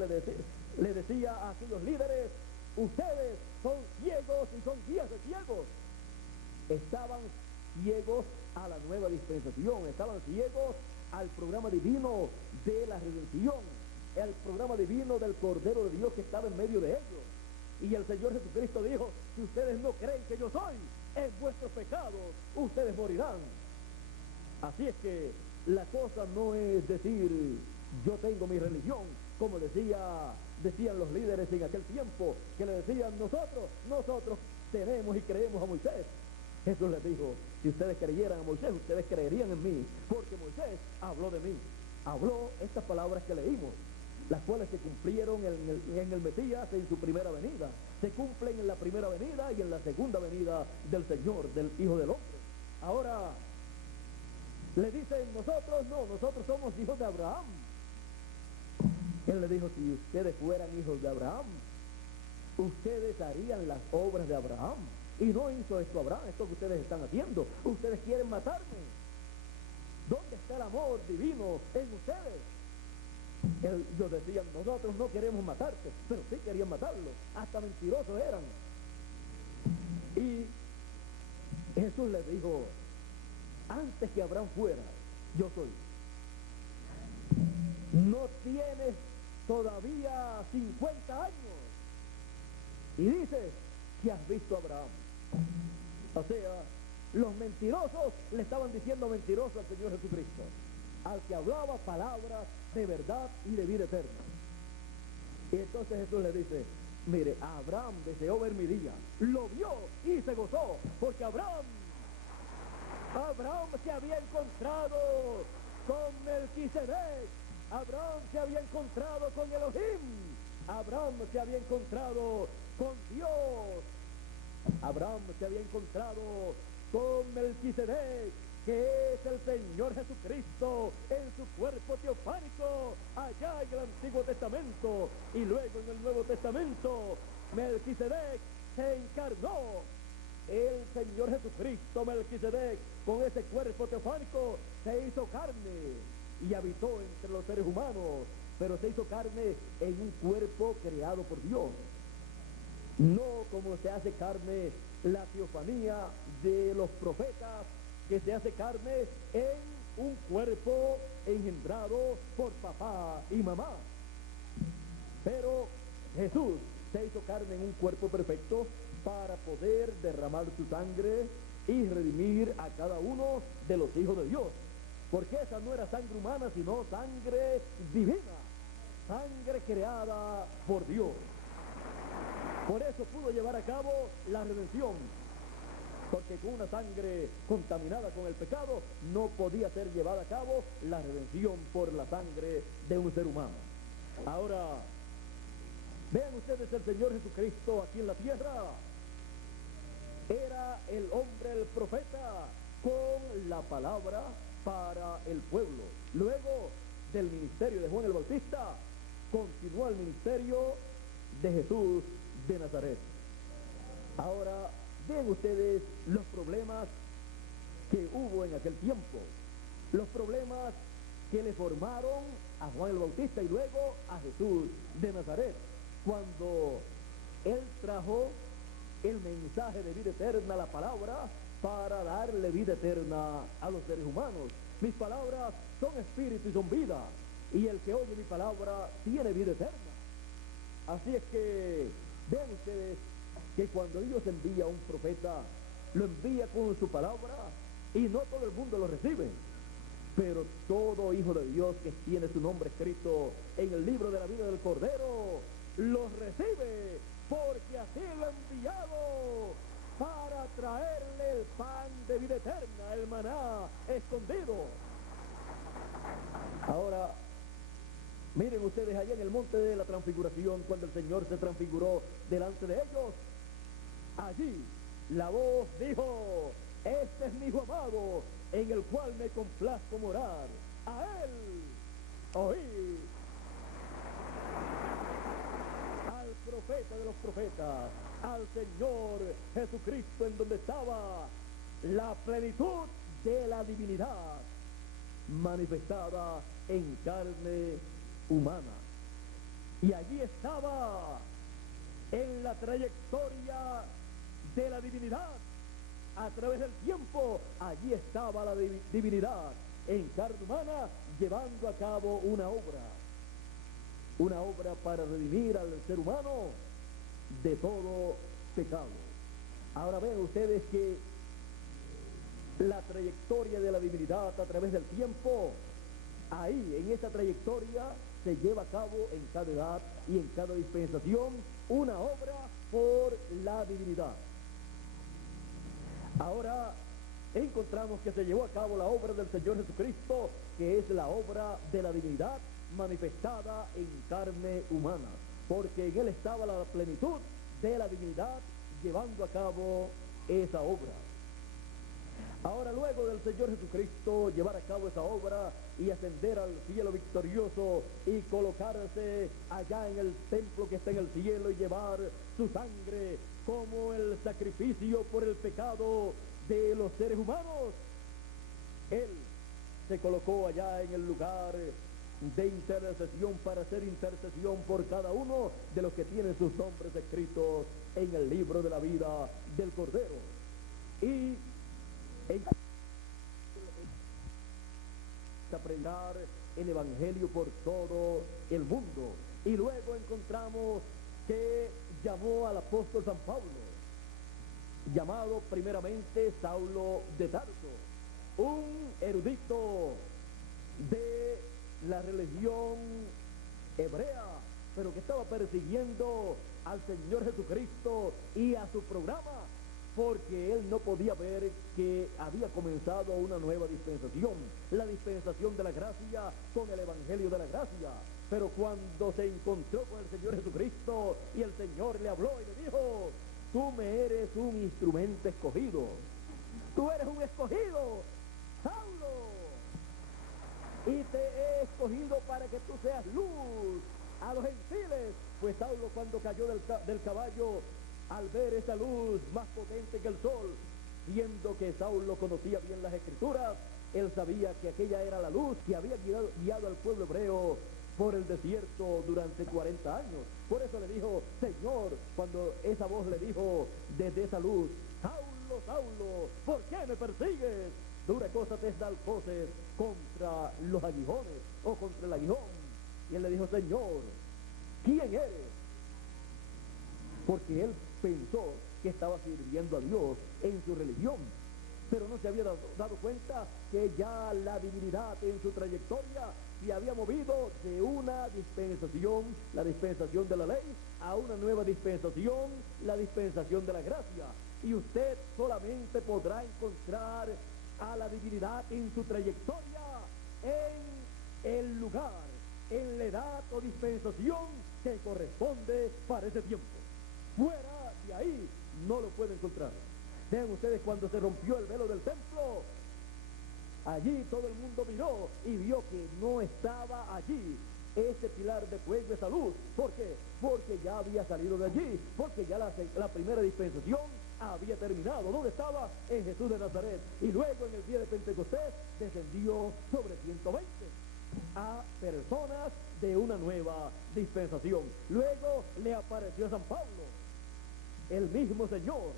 le decía a aquellos líderes: ustedes son ciegos y son guías de ciegos. Estaban ciegos a la nueva dispensación, estaban ciegos al programa divino de la redención, el programa divino del Cordero de Dios que estaba en medio de ellos. Y el Señor Jesucristo dijo: si ustedes no creen que yo soy, en vuestros pecados ustedes morirán. Así es que la cosa no es decir: yo tengo mi religión, como decían los líderes en aquel tiempo, que le decían: nosotros tenemos y creemos a Moisés. Jesús les dijo: si ustedes creyeran a Moisés, ustedes creerían en mí, porque Moisés habló de mí, habló estas palabras que leímos, las cuales se cumplieron en el Mesías en su primera venida, se cumplen en la primera venida y en la segunda venida del Señor, del Hijo del Hombre. Ahora le dicen: nosotros somos hijos de Abraham. Él le dijo: si ustedes fueran hijos de Abraham, ustedes harían las obras de Abraham. Y no hizo esto Abraham, esto que ustedes están haciendo. Ustedes quieren matarme. ¿Dónde está el amor divino en ustedes? Ellos decían: nosotros no queremos matarte, pero sí querían matarlo. Hasta mentirosos eran. Y Jesús les dijo: antes que Abraham fuera, yo soy. No tienes todavía 50 años y dices que has visto a Abraham. O sea, los mentirosos le estaban diciendo mentiroso al Señor Jesucristo, al que hablaba palabras de verdad y de vida eterna. Y entonces Jesús le dice: mire, Abraham deseó ver mi día, lo vio y se gozó, porque Abraham se había encontrado con Melquisedec, Abraham se había encontrado con Elohim, Abraham se había encontrado con Dios, Abraham se había encontrado con Melquisedec, que es el Señor Jesucristo en su cuerpo teofánico allá en el Antiguo Testamento, y luego en el Nuevo Testamento Melquisedec se encarnó. El Señor Jesucristo, Melquisedec, con ese cuerpo teofánico se hizo carne y habitó entre los seres humanos, pero se hizo carne en un cuerpo creado por Dios, no como se hace carne la teofanía de los profetas, que se hace carne en un cuerpo engendrado por papá y mamá. Pero Jesús se hizo carne en un cuerpo perfecto para poder derramar su sangre y redimir a cada uno de los hijos de Dios, porque esa no era sangre humana, sino sangre divina, sangre creada por Dios. Por eso pudo llevar a cabo la redención. porque con una sangre contaminada con el pecado no podía ser llevada a cabo la redención por la sangre de un ser humano. Ahora, vean ustedes, el Señor Jesucristo aquí en la tierra era el hombre, el profeta, con la palabra para el pueblo. Luego del ministerio de Juan el Bautista, continuó el ministerio de Jesús de Nazaret. Ahora, vean ustedes los problemas que hubo en aquel tiempo, los problemas que le formaron a Juan el Bautista y luego a Jesús de Nazaret, cuando él trajo el mensaje de vida eterna, la palabra, para darle vida eterna a los seres humanos. Mis palabras son espíritu y son vida, y el que oye mi palabra tiene vida eterna. Así es que vean ustedes que cuando Dios envía a un profeta, lo envía con su palabra, y no todo el mundo lo recibe, pero todo hijo de Dios que tiene su nombre escrito en el libro de la vida del Cordero, lo recibe, porque así lo ha enviado para traerle el pan de vida eterna, el maná escondido. Ahora, miren ustedes allá en el monte de la transfiguración, cuando el Señor se transfiguró delante de ellos, allí la voz dijo: este es mi hijo amado, en el cual me complazco morar. A él oí. Al profeta de los profetas, al Señor Jesucristo, en donde estaba la plenitud de la divinidad manifestada en carne humana. Y allí estaba, en la trayectoria de la divinidad a través del tiempo, allí estaba la divinidad en carne humana, llevando a cabo una obra para redimir al ser humano de todo pecado. Ahora ven ustedes que la trayectoria de la divinidad a través del tiempo, ahí en esa trayectoria se lleva a cabo en cada edad y en cada dispensación una obra por la divinidad. Ahora encontramos que se llevó a cabo la obra del Señor Jesucristo, que es la obra de la divinidad manifestada en carne humana, porque en él estaba la plenitud de la divinidad llevando a cabo esa obra. Ahora, luego del Señor Jesucristo llevar a cabo esa obra y ascender al cielo victorioso y colocarse allá en el templo que está en el cielo y llevar su sangre como el sacrificio por el pecado de los seres humanos, él se colocó allá en el lugar de intercesión para hacer intercesión por cada uno de los que tienen sus nombres escritos en el libro de la vida del Cordero. Y a predicar el Evangelio por todo el mundo. Y luego encontramos que llamó al apóstol San Pablo, llamado primeramente Saulo de Tarso, un erudito de la religión hebrea, pero que estaba persiguiendo al Señor Jesucristo y a su programa, porque él no podía ver que había comenzado una nueva dispensación, la dispensación de la gracia con el Evangelio de la gracia. Pero cuando se encontró con el Señor Jesucristo y el Señor le habló y le dijo: tú me eres un instrumento escogido, tú eres un escogido, Saulo, y te he escogido para que tú seas luz a los gentiles. Pues Saulo, cuando cayó del caballo, al ver esa luz más potente que el sol, viendo que Saulo conocía bien las escrituras, él sabía que aquella era la luz que había guiado al pueblo hebreo por el desierto durante 40 años. Por eso le dijo: Señor, cuando esa voz le dijo desde esa luz: Saulo, Saulo, ¿por qué me persigues? Dura cosa te es dar coces contra los aguijones o contra el aguijón. Y él le dijo: Señor, ¿quién eres? Porque él pensó que estaba sirviendo a Dios en su religión, pero no se había dado cuenta que ya la divinidad en su trayectoria se había movido de una dispensación, la dispensación de la ley, a una nueva dispensación, la dispensación de la gracia. y usted solamente podrá encontrar a la divinidad en su trayectoria, en el lugar, en la edad o dispensación que corresponde para ese tiempo. Fuera de ahí no lo puede encontrar. Vean ustedes, cuando se rompió el velo del templo, allí todo el mundo miró y vio que no estaba allí ese pilar de fuego, esa luz. ¿Por qué? Porque ya había salido de allí, porque ya la primera dispensación había terminado. ¿Dónde estaba? En Jesús de Nazaret. Y luego en el día de Pentecostés descendió sobre 120 a personas de una nueva dispensación. Luego le apareció a San Pablo, el mismo Señor,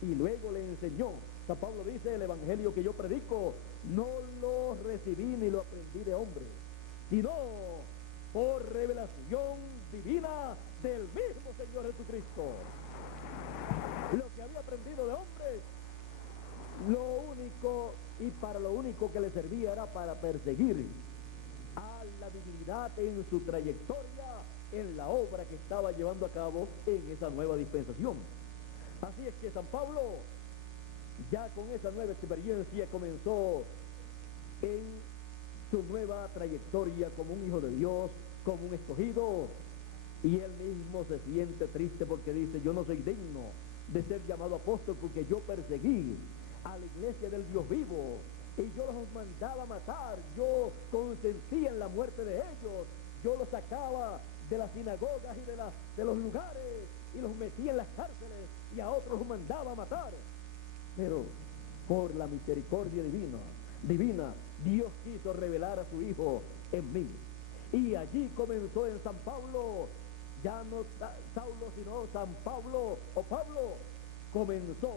y luego le enseñó. San Pablo dice: el evangelio que yo predico no lo recibí ni lo aprendí de hombre, sino por revelación divina del mismo Señor Jesucristo. Lo que había aprendido de hombres, lo único y para lo único que le servía era para perseguir a la divinidad en su trayectoria, en la obra que estaba llevando a cabo en esa nueva dispensación. Así es que San Pablo, ya con esa nueva experiencia, comenzó en su nueva trayectoria como un hijo de Dios, como un escogido, y él mismo se siente triste porque dice: yo no soy digno de ser llamado apóstol, porque yo perseguí a la iglesia del Dios vivo, y yo los mandaba a matar, yo consentía en la muerte de ellos, yo los sacaba de las sinagogas y de los lugares, y los metía en las cárceles, y a otros los mandaba a matar. Pero por la misericordia divina, Dios quiso revelar a su Hijo en mí. Y allí comenzó en San Pablo, ya no Saulo, sino San Pablo o Pablo, comenzó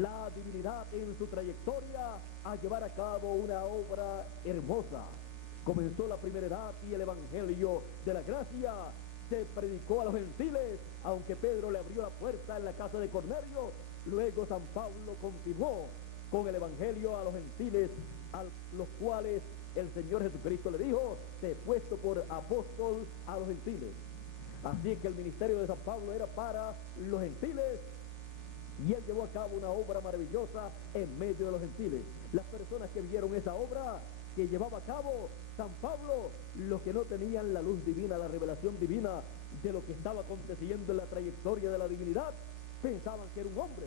la divinidad en su trayectoria a llevar a cabo una obra hermosa. Comenzó la primera edad y el evangelio de la gracia se predicó a los gentiles, aunque Pedro le abrió la puerta en la casa de Cornelio. Luego San Pablo continuó con el evangelio a los gentiles, a los cuales el Señor Jesucristo le dijo: te he puesto por apóstol a los gentiles. Así es que el ministerio de San Pablo era para los gentiles, y él llevó a cabo una obra maravillosa en medio de los gentiles. Las personas que vieron esa obra que llevaba a cabo San Pablo, los que no tenían la luz divina, la revelación divina de lo que estaba aconteciendo en la trayectoria de la divinidad, pensaban que era un hombre,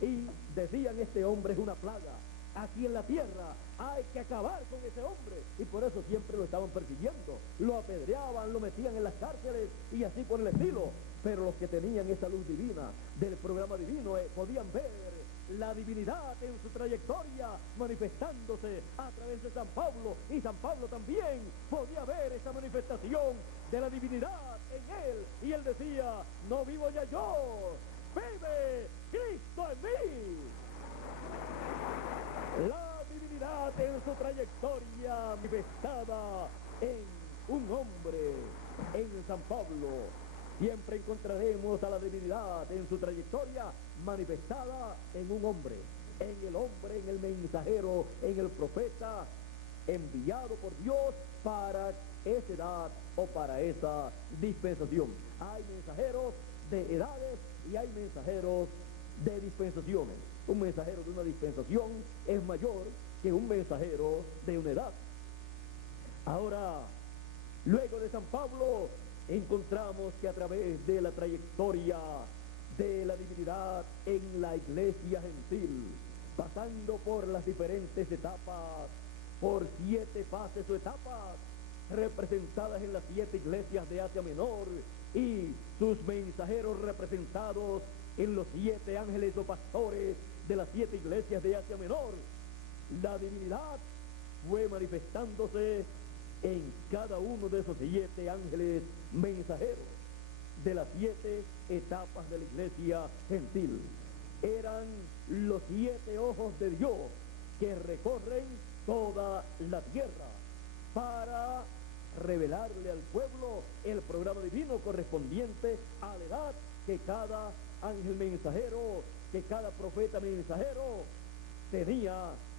y decían: este hombre es una plaga aquí en la tierra, hay que acabar con ese hombre. Y por eso siempre lo estaban persiguiendo, lo apedreaban, lo metían en las cárceles y así por el estilo. Pero los que tenían esa luz divina del programa divino podían ver la divinidad en su trayectoria manifestándose a través de San Pablo, y San Pablo también podía ver esa manifestación de la divinidad en él, y él decía: no vivo ya yo, vive Cristo en mí. La divinidad en su trayectoria manifestada en un hombre, en San Pablo. Siempre encontraremos a la divinidad en su trayectoria manifestada en un hombre, en el mensajero, en el profeta enviado por Dios para esa edad o para esa dispensación. Hay mensajeros de edades y hay mensajeros de dispensaciones. Un mensajero de una dispensación es mayor que un mensajero de una edad. Ahora, luego de San Pablo, encontramos que a través de la trayectoria de la divinidad en la iglesia gentil, pasando por las diferentes etapas, por 7 fases o etapas, representadas en las 7 iglesias de Asia Menor, y sus mensajeros representados en los 7 ángeles o pastores de las 7 iglesias de Asia Menor, la divinidad fue manifestándose en cada uno de esos 7 ángeles mensajeros de las 7 etapas de la iglesia gentil. Eran los 7 ojos de Dios que recorren toda la tierra para revelarle al pueblo el programa divino correspondiente a la edad que cada ángel mensajero, que cada profeta mensajero tenía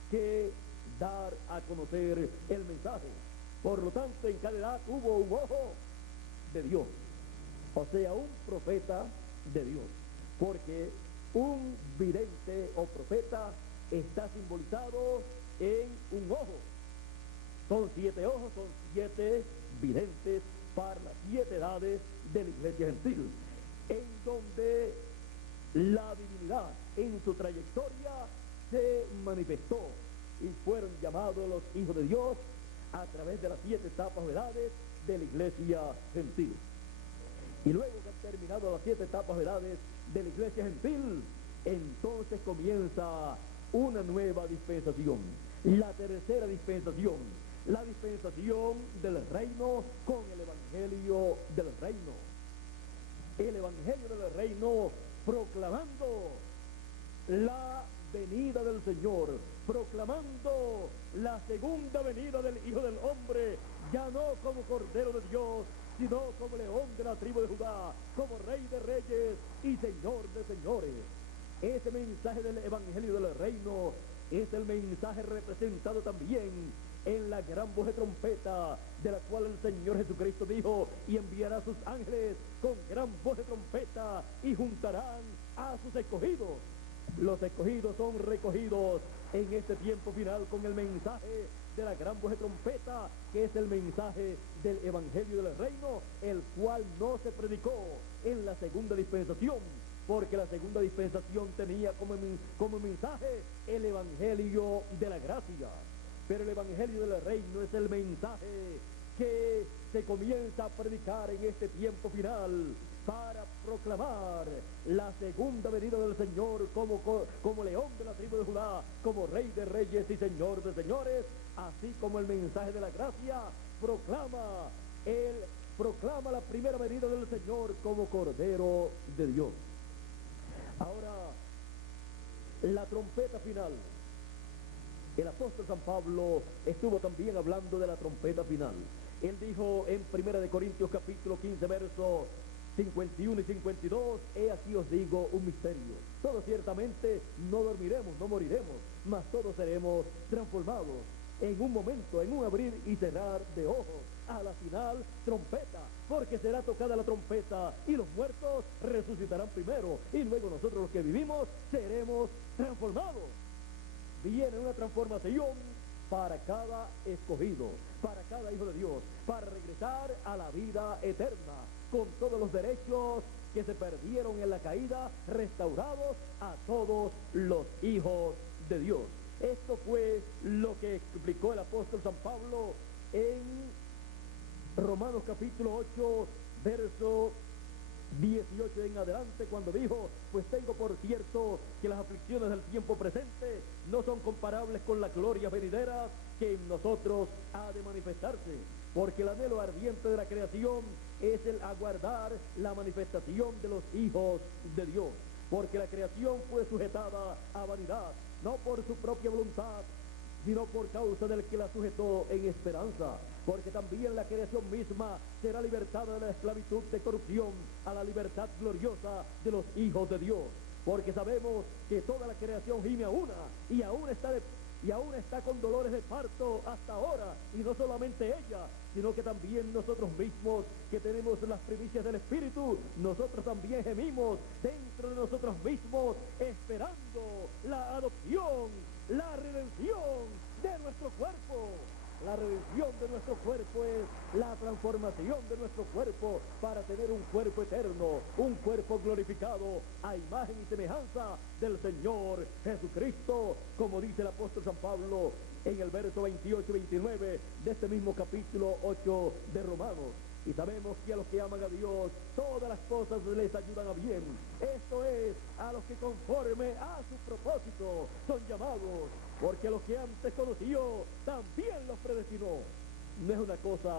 que dar a conocer el mensaje. Por lo tanto, en cada edad hubo un ojo de Dios, o sea, un profeta de Dios, porque Un vidente o profeta está simbolizado en un ojo. Son 7 ojos, son 7 videntes para las 7 edades de la iglesia gentil, en donde la divinidad en su trayectoria se manifestó y fueron llamados los hijos de Dios a través de las 7 etapas o edades de la iglesia gentil. Y luego que han terminado las 7 etapas o edades de la iglesia gentil, entonces comienza una nueva dispensación, la tercera dispensación, la dispensación del reino con el evangelio del reino. El evangelio del reino proclamando la venida del Señor, proclamando la segunda venida del Hijo del Hombre, ya no como Cordero de Dios, sino como León de la tribu de Judá, como Rey de Reyes y Señor de Señores. Ese mensaje del evangelio del reino es el mensaje representado también en la gran voz de trompeta, de la cual el Señor Jesucristo dijo: y enviará a sus ángeles con gran voz de trompeta y juntarán a sus escogidos. Los escogidos son recogidos en este tiempo final con el mensaje de la gran voz de trompeta, que es el mensaje del evangelio del reino, el cual no se predicó en la segunda dispensación, porque la segunda dispensación tenía como mensaje el evangelio de la gracia. Pero el evangelio del reino es el mensaje que se comienza a predicar en este tiempo final para proclamar la segunda venida del Señor como León de la tribu de Judá, como Rey de Reyes y Señor de Señores, así como el mensaje de la gracia proclama la primera venida del Señor como Cordero de Dios. Ahora, la trompeta final. El apóstol San Pablo estuvo también hablando de la trompeta final. Él dijo en 1 Corintios capítulo 15, versos 51 y 52, he aquí os digo un misterio. Todos ciertamente no dormiremos, no moriremos, mas todos seremos transformados en un momento, en un abrir y cerrar de ojos. A la final, trompeta, porque será tocada la trompeta y los muertos resucitarán primero y luego nosotros los que vivimos seremos transformados. Viene una transformación para cada escogido, para cada hijo de Dios, para regresar a la vida eterna, con todos los derechos que se perdieron en la caída, restaurados a todos los hijos de Dios. Esto fue lo que explicó el apóstol San Pablo en Romanos capítulo 8, verso 18 en adelante, cuando dijo: pues tengo por cierto que las aflicciones del tiempo presente no son comparables con la gloria venidera que en nosotros ha de manifestarse, porque el anhelo ardiente de la creación es el aguardar la manifestación de los hijos de Dios, porque la creación fue sujetada a vanidad, no por su propia voluntad, sino por causa del que la sujetó en esperanza, porque también la creación misma será libertada de la esclavitud de corrupción a la libertad gloriosa de los hijos de Dios, porque sabemos que toda la creación gime a una y aún está con dolores de parto hasta ahora, y no solamente ella, sino que también nosotros mismos que tenemos las primicias del Espíritu, nosotros también gemimos dentro de nosotros mismos, esperando la adopción, la redención de nuestro cuerpo. La redención de nuestro cuerpo es la transformación de nuestro cuerpo para tener un cuerpo eterno, un cuerpo glorificado a imagen y semejanza del Señor Jesucristo, como dice el apóstol San Pablo en el verso 28 y 29 de este mismo capítulo 8 de Romanos. Y sabemos que a los que aman a Dios, todas las cosas les ayudan a bien. Esto es, a los que conforme a su propósito son llamados, porque a los que antes conoció, también los predestinó. No es una cosa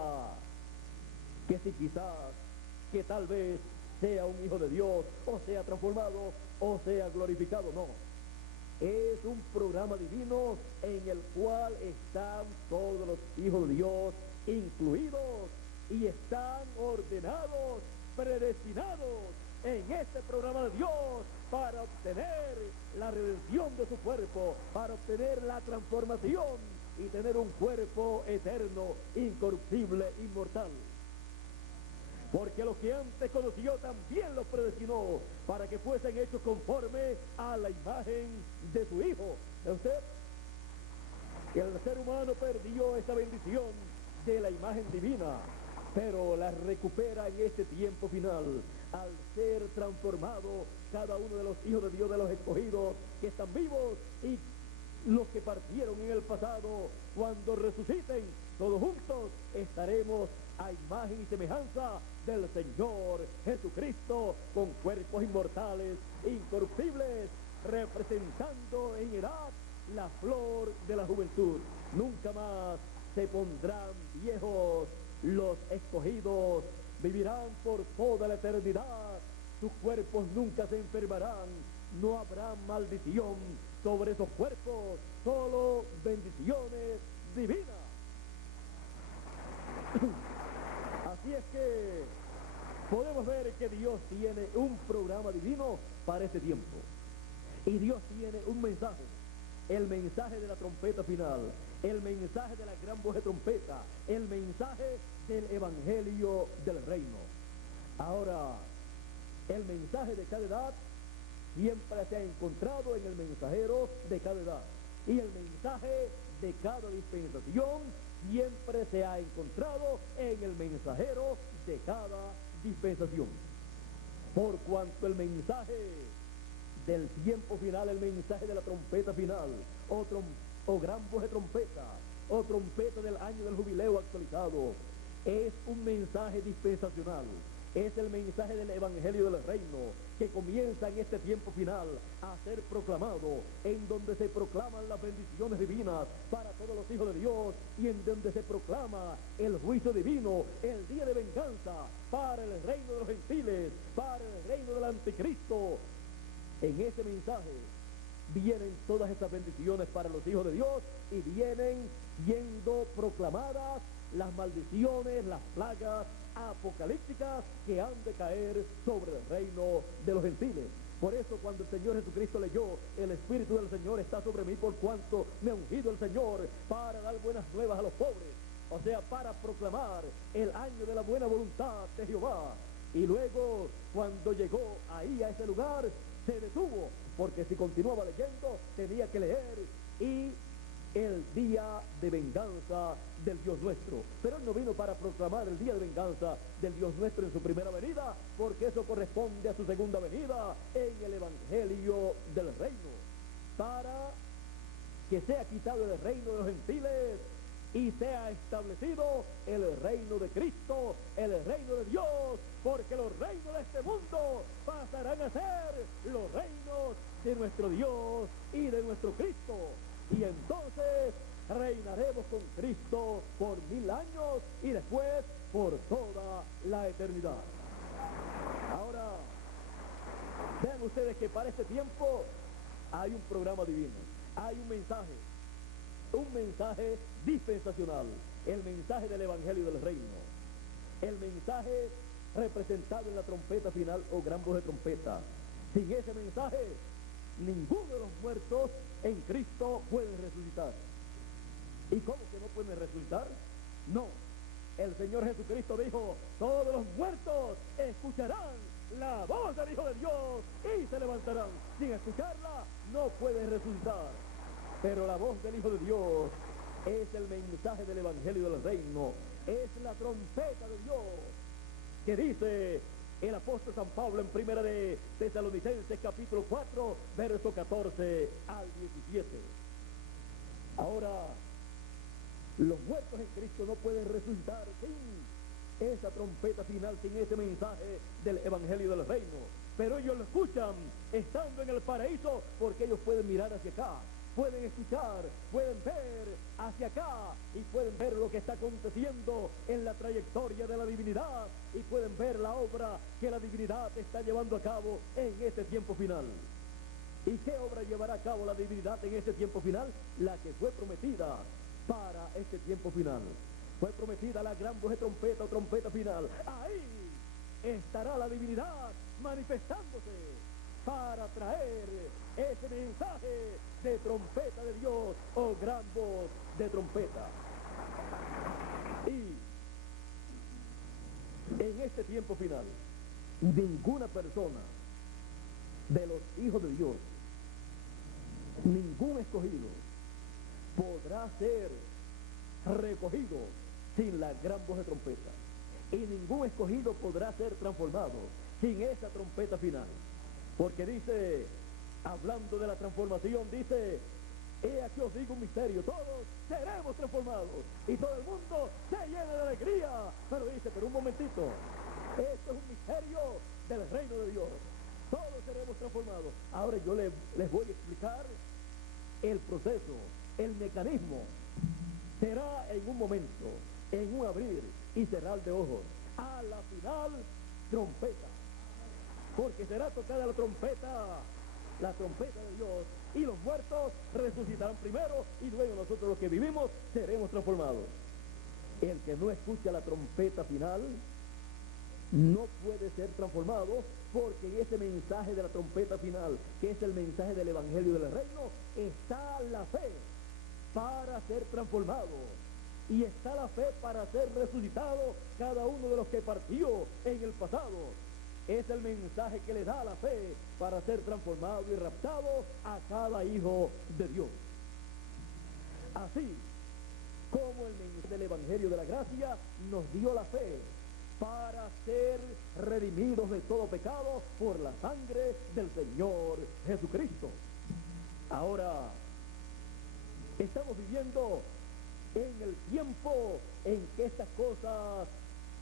que si quizás, que tal vez sea un hijo de Dios, o sea transformado, o sea glorificado, no. Es un programa divino en el cual están todos los hijos de Dios incluidos, y están ordenados, predestinados en este programa de Dios para obtener la redención de su cuerpo, para obtener la transformación y tener un cuerpo eterno, incorruptible, inmortal. porque los que antes conoció también los predestinó para que fuesen hechos conforme a la imagen de su Hijo. ¿Usted? El ser humano perdió esa bendición de la imagen divina, pero la recupera en este tiempo final, al ser transformado cada uno de los hijos de Dios, de los escogidos que están vivos y los que partieron en el pasado. Cuando resuciten, todos juntos estaremos a imagen y semejanza del Señor Jesucristo, con cuerpos inmortales, incorruptibles, representando en edad la flor de la juventud. Nunca más se pondrán viejos los escogidos, vivirán por toda la eternidad, sus cuerpos nunca se enfermarán, no habrá maldición sobre esos cuerpos, solo bendiciones divinas. Así es que podemos ver que Dios tiene un programa divino para este tiempo, y Dios tiene un mensaje, el mensaje de la trompeta final, el mensaje de la gran voz de trompeta, el mensaje del evangelio del reino. Ahora, el mensaje de cada edad siempre se ha encontrado en el mensajero de cada edad, y el mensaje de cada dispensación siempre se ha encontrado en el mensajero de cada dispensación. Por cuanto el mensaje del tiempo final, el mensaje de la trompeta final, o gran voz de trompeta, o trompeta del año del jubileo actualizado, es un mensaje dispensacional, es el mensaje del evangelio del reino, que comienza en este tiempo final a ser proclamado, en donde se proclaman las bendiciones divinas para todos los hijos de Dios, y en donde se proclama el juicio divino, el día de venganza para el reino de los gentiles, para el reino del anticristo. En ese mensaje vienen todas estas bendiciones para los hijos de Dios, y vienen siendo proclamadas las maldiciones, las plagas apocalípticas que han de caer sobre el reino de los gentiles. Por eso, cuando el Señor Jesucristo leyó: el Espíritu del Señor está sobre mí, por cuanto me ha ungido el Señor para dar buenas nuevas a los pobres, o sea, para proclamar el año de la buena voluntad de Jehová. Y luego, cuando llegó ahí a ese lugar, se detuvo, porque si continuaba leyendo tenía que leer: y el día de venganza del Dios nuestro. Pero él no vino para proclamar el día de venganza del Dios nuestro en su primera venida, porque eso corresponde a su segunda venida en el evangelio del reino, para que sea quitado el reino de los gentiles y sea establecido el reino de Cristo, el reino de Dios, porque los reinos de este mundo pasarán a ser los reinos de nuestro Dios y de nuestro Cristo. Y entonces reinaremos con Cristo por 1000 años y después por toda la eternidad. Ahora, vean ustedes que para este tiempo hay un programa divino, hay un mensaje dispensacional, el mensaje del evangelio del reino, el mensaje representado en la trompeta final o gran voz de trompeta. Sin ese mensaje, ninguno de los muertos en Cristo pueden resucitar. ¿Y cómo que no pueden resucitar? No, el Señor Jesucristo dijo: todos los muertos escucharán la voz del Hijo de Dios y se levantarán. Sin escucharla no pueden resucitar. Pero la voz del Hijo de Dios es el mensaje del evangelio del reino, es la trompeta de Dios, que dice el apóstol San Pablo en primera de Tesalonicenses capítulo 4, verso 14 al 17. Ahora, los muertos en Cristo no pueden resucitar sin esa trompeta final, sin ese mensaje del evangelio del reino, pero ellos lo escuchan estando en el paraíso, porque ellos pueden mirar hacia acá, pueden escuchar, pueden ver hacia acá, y pueden ver lo que está aconteciendo en la trayectoria de la divinidad, y pueden ver la obra que la divinidad está llevando a cabo en este tiempo final. ¿Y qué obra llevará a cabo la divinidad en este tiempo final? La que fue prometida para este tiempo final. Fue prometida la gran voz de trompeta o trompeta final. Ahí estará la divinidad manifestándose para traer ese mensaje de trompeta de Dios o gran voz de trompeta. Y En este tiempo final, ninguna persona de los hijos de Dios, ningún escogido, podrá ser recogido sin la gran voz de trompeta. Y ningún escogido podrá ser transformado sin esa trompeta final. Porque dice, hablando de la transformación, dice, he aquí os digo un misterio, todos seremos transformados y todo el mundo se llena de alegría. Pero dice, pero un momentito, esto es un misterio del reino de Dios. Todos seremos transformados. Ahora yo les voy a explicar el proceso, el mecanismo. Será en un momento, en un abrir y cerrar de ojos. A la final, trompeta. Porque será tocada la trompeta de Dios, y los muertos resucitarán primero, y luego nosotros los que vivimos seremos transformados. El que no escucha la trompeta final no puede ser transformado, porque en ese mensaje de la trompeta final, que es el mensaje del Evangelio del Reino, está la fe para ser transformado, y está la fe para ser resucitado cada uno de los que partió en el pasado. Es el mensaje que le da la fe para ser transformado y raptado a cada hijo de Dios. Así como el mensaje del Evangelio de la Gracia nos dio la fe para ser redimidos de todo pecado por la sangre del Señor Jesucristo. Ahora, estamos viviendo en el tiempo en que estas cosas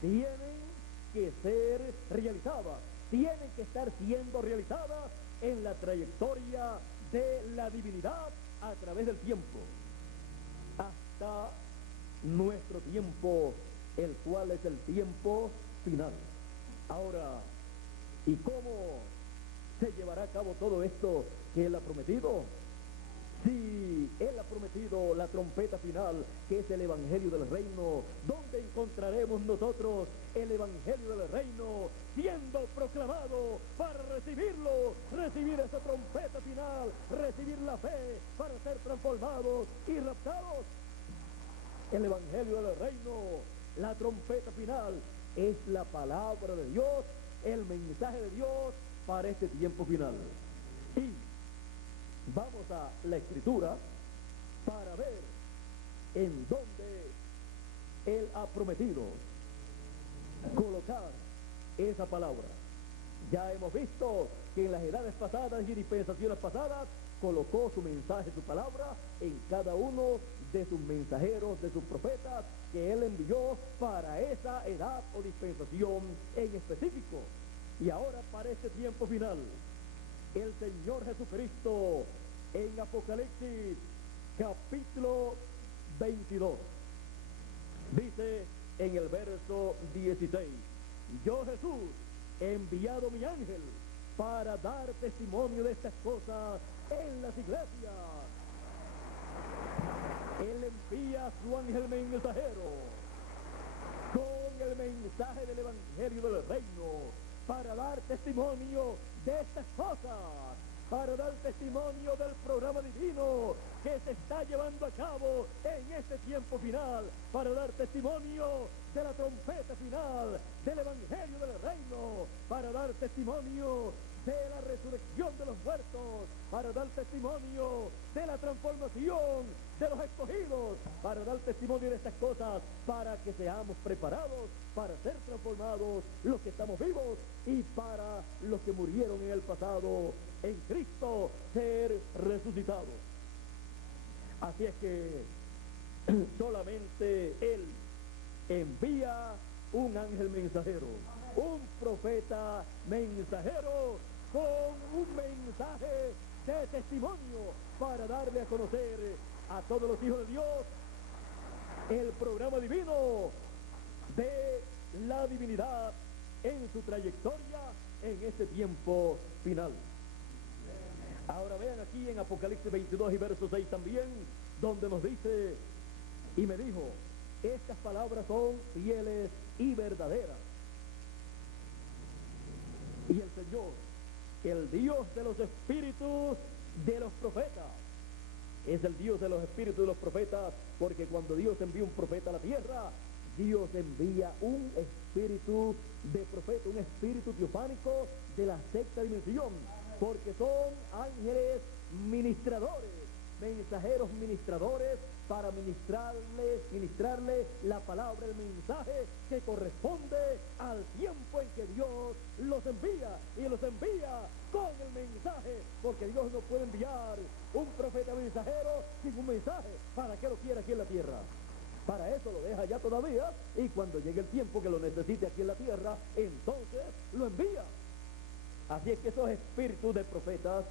tienen que ser realizadas, tienen que estar siendo realizadas en la trayectoria de la divinidad a través del tiempo, hasta nuestro tiempo, el cual es el tiempo final. Ahora, ¿y cómo se llevará a cabo todo esto que Él ha prometido? Si Él ha prometido la trompeta final, que es el Evangelio del Reino, ¿dónde encontraremos nosotros el Evangelio del Reino siendo proclamado para recibirlo, recibir esa trompeta final, recibir la fe para ser transformados y raptados? El Evangelio del Reino, la trompeta final, es la palabra de Dios, el mensaje de Dios para este tiempo final. Y vamos a la Escritura para ver en dónde Él ha prometido colocar esa palabra. Ya hemos visto que en las edades pasadas y dispensaciones pasadas colocó su mensaje, su palabra, en cada uno de sus mensajeros, de sus profetas, que Él envió para esa edad o dispensación en específico. Y ahora para este tiempo final, el Señor Jesucristo en Apocalipsis capítulo 22 dice en el verso 16: yo, Jesús, he enviado mi ángel para dar testimonio de estas cosas en las iglesias. Él envía a su ángel mensajero con el mensaje del Evangelio del Reino para dar testimonio de estas cosas, para dar testimonio del programa divino que se está llevando a cabo en este tiempo final, para dar testimonio de la trompeta final del Evangelio del Reino, para dar testimonio de la resurrección de los muertos, para dar testimonio de la transformación de los escogidos, para dar testimonio de estas cosas, para que seamos preparados para ser transformados los que estamos vivos, y para los que murieron en el pasado en Cristo ser resucitados. Así es que solamente Él envía un ángel mensajero, un profeta mensajero con un mensaje de testimonio para darle a conocer a todos los hijos de Dios el programa divino de la divinidad en su trayectoria en este tiempo final. Ahora vean aquí en Apocalipsis 22 y verso 6 también, donde nos dice: y me dijo, estas palabras son fieles y verdaderas. Y el Señor, el Dios de los espíritus de los profetas, es el Dios de los espíritus de los profetas, porque cuando Dios envía un profeta a la tierra, Dios envía un espíritu de profeta, un espíritu teofánico de la sexta dimensión, porque son ángeles ministradores, mensajeros ministradores para ministrarle la palabra, el mensaje que corresponde al tiempo en que Dios los envía, y los envía con el mensaje, porque Dios no puede enviar un profeta mensajero sin un mensaje. ¿Para qué lo quiere aquí en la tierra? Para eso lo deja allá todavía, y cuando llegue el tiempo que lo necesite aquí en la tierra, entonces lo envía. Así es que esos espíritus de profetas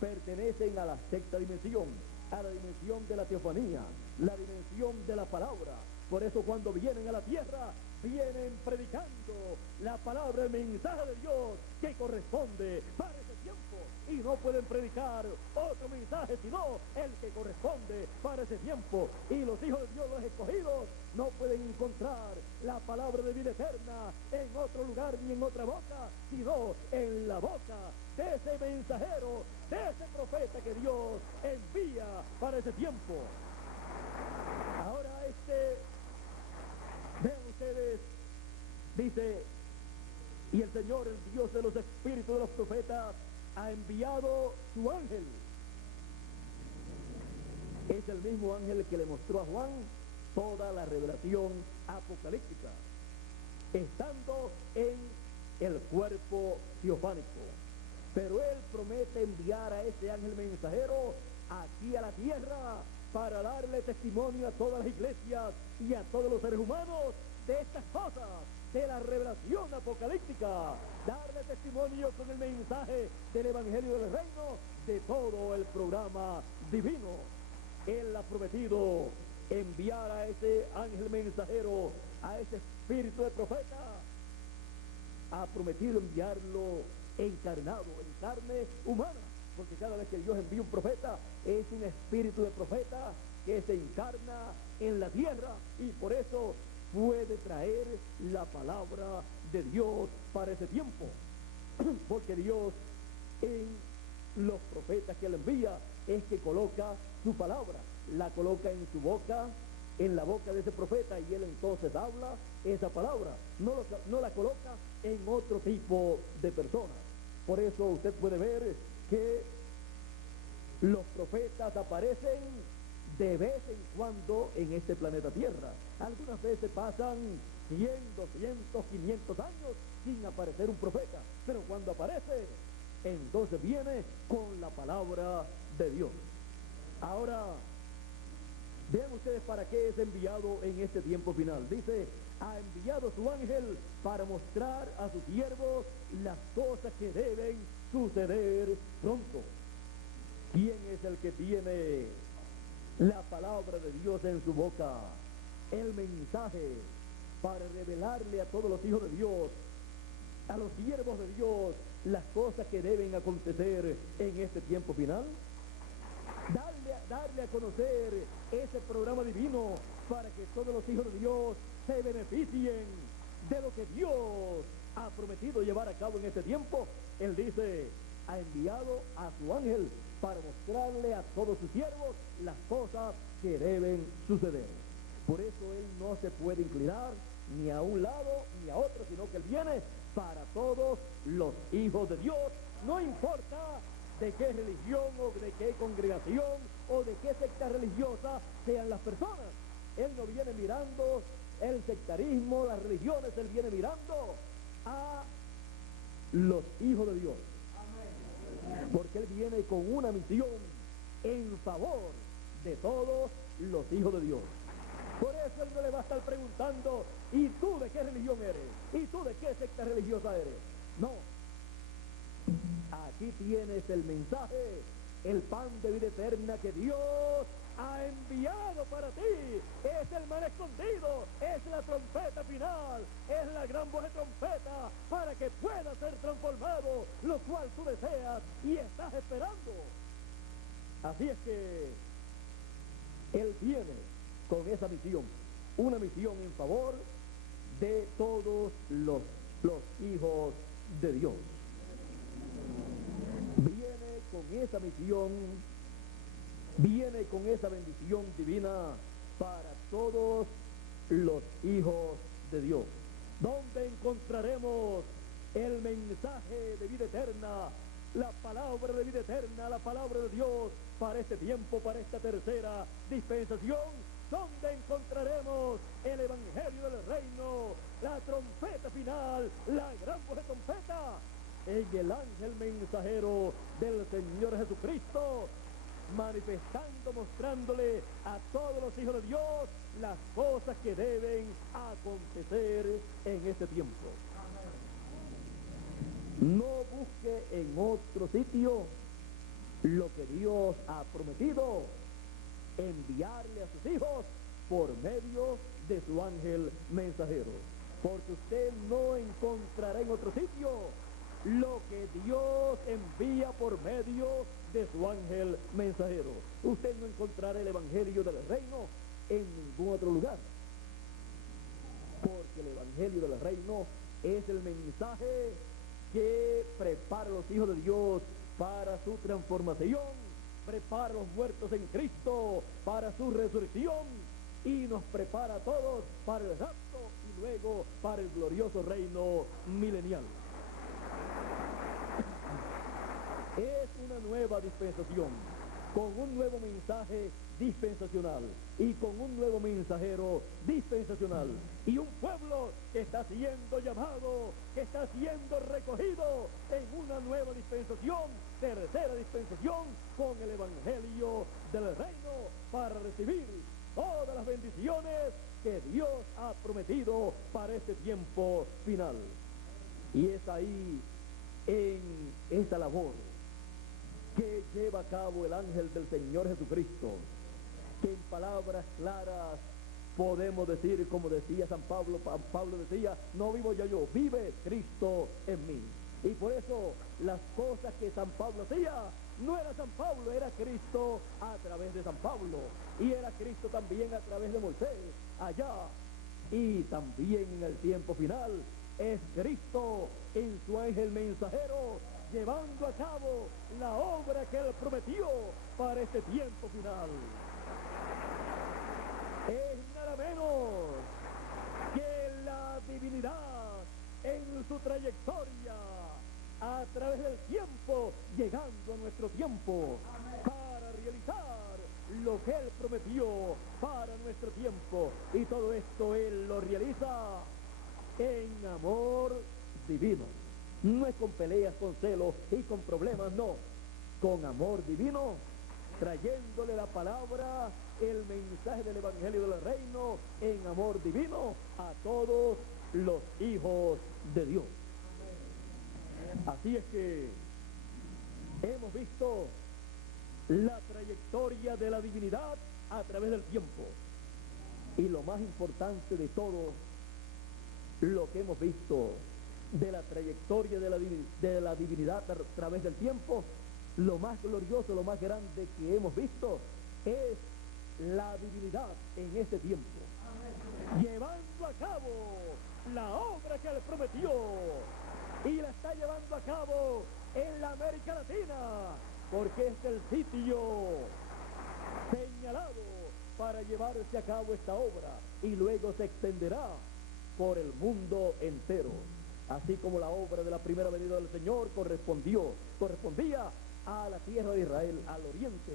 pertenecen a la sexta dimensión, a la dimensión de la teofanía, la dimensión de la palabra. Por eso cuando vienen a la tierra, vienen predicando la palabra, el mensaje de Dios que corresponde para ese tiempo, y no pueden predicar otro mensaje sino el que corresponde para ese tiempo. Y los hijos de Dios, los escogidos, no pueden encontrar la palabra de vida eterna en otro lugar ni en otra boca, sino en la boca de ese mensajero, de ese profeta que Dios envía para ese tiempo. Ahora vean ustedes, dice, y el Señor, el Dios de los espíritus de los profetas, ha enviado su ángel. Es el mismo ángel que le mostró a Juan toda la revelación apocalíptica, estando en el cuerpo teofánico. Pero él promete enviar a ese ángel mensajero aquí a la tierra para darle testimonio a todas las iglesias y a todos los seres humanos de estas cosas, de la revelación apocalíptica, darle testimonio con el mensaje del evangelio del reino, de todo el programa divino. Él ha prometido enviar a ese ángel mensajero, a ese espíritu de profeta, ha prometido enviarlo encarnado, en carne humana, porque cada vez que Dios envía un profeta, es un espíritu de profeta que se encarna en la tierra, y por eso puede traer la palabra de Dios para ese tiempo. Porque Dios, en los profetas que él envía, es que coloca su palabra, la coloca en su boca, en la boca de ese profeta, y él entonces habla esa palabra, no la coloca en otro tipo de personas. Por eso usted puede ver que los profetas aparecen de vez en cuando en este planeta Tierra. Algunas veces pasan 100, 200, 500 años sin aparecer un profeta, pero cuando aparece, entonces viene con la palabra de Dios. Ahora, vean ustedes para qué es enviado en este tiempo final. Dice, ha enviado su ángel para mostrar a sus siervos las cosas que deben suceder pronto. ¿Quién es el que tiene la palabra de Dios en su boca? El mensaje para revelarle a todos los hijos de Dios, a los siervos de Dios, las cosas que deben acontecer en este tiempo final. Darle a conocer ese programa divino para que todos los hijos de Dios se beneficien de lo que Dios ha prometido llevar a cabo en este tiempo. Él dice, ha enviado a su ángel para mostrarle a todos sus siervos las cosas que deben suceder. Por eso él no se puede inclinar ni a un lado ni a otro, sino que él viene para todos los hijos de Dios, no importa de qué religión o de qué congregación o de qué secta religiosa sean las personas. Él no viene mirando el sectarismo, las religiones, él viene mirando a los hijos de Dios. Porque él viene con una misión en favor de todos los hijos de Dios. Por eso él no le va a estar preguntando, ¿y tú de qué religión eres? ¿Y tú de qué secta religiosa eres? No. Aquí tienes el mensaje, el pan de vida eterna que Dios ha enviado para ti. Es el mal escondido, es la trompeta final, es la gran voz de trompeta para que pueda ser transformado, lo cual tú deseas y estás esperando. Así es que él viene con esa misión, una misión en favor de todos los hijos de Dios. Viene con esa misión, viene con esa bendición divina para todos los hijos de Dios. donde encontraremos el mensaje de vida eterna, la palabra de vida eterna, la palabra de Dios para este tiempo, para esta tercera dispensación, donde encontraremos el evangelio del reino, la trompeta final, la gran voz de trompeta, en el ángel mensajero del Señor Jesucristo, manifestando, mostrándole a todos los hijos de Dios las cosas que deben acontecer en este tiempo. No busque en otro sitio lo que Dios ha prometido enviarle a sus hijos por medio de su ángel mensajero, porque usted no encontrará en otro sitio lo que Dios envía por medio de su ángel mensajero. Usted no encontrará el evangelio del reino en ningún otro lugar, porque el evangelio del reino es el mensaje que prepara a los hijos de Dios para su transformación, prepara a los muertos en Cristo para su resurrección y nos prepara a todos para el rapto y luego para el glorioso reino milenial. Es una nueva dispensación, con un nuevo mensaje dispensacional y con un nuevo mensajero dispensacional y un pueblo que está siendo llamado, que está siendo recogido en una nueva dispensación, tercera dispensación, con el evangelio del reino para recibir todas las bendiciones que Dios ha prometido para este tiempo final. Y es ahí, en esta labor que lleva a cabo el ángel del Señor Jesucristo, que en palabras claras podemos decir, como decía San Pablo, Pablo decía, no vivo ya yo, vive Cristo en mí. Y por eso las cosas que San Pablo hacía, no era San Pablo, era Cristo a través de San Pablo, y era Cristo también a través de Moisés, allá, y también en el tiempo final, es Cristo en su ángel mensajero, llevando a cabo la obra que Él prometió para este tiempo final. Es nada menos que la divinidad en su trayectoria a través del tiempo, llegando a nuestro tiempo para realizar lo que Él prometió para nuestro tiempo. Y todo esto Él lo realiza en amor divino. No es con peleas, con celos y con problemas, no. Con amor divino, trayéndole la palabra, el mensaje del evangelio del reino, en amor divino a todos los hijos de Dios. Así es que hemos visto la trayectoria de la divinidad a través del tiempo. Y lo más importante de todo, lo que hemos visto de la trayectoria de la divinidad a través del tiempo, lo más glorioso, lo más grande que hemos visto es la divinidad en este tiempo, llevando a cabo la obra que Él prometió, y la está llevando a cabo en la América Latina, porque es el sitio señalado para llevarse a cabo esta obra, y luego se extenderá por el mundo entero, así como la obra de la primera venida del Señor correspondía a la tierra de Israel, al oriente,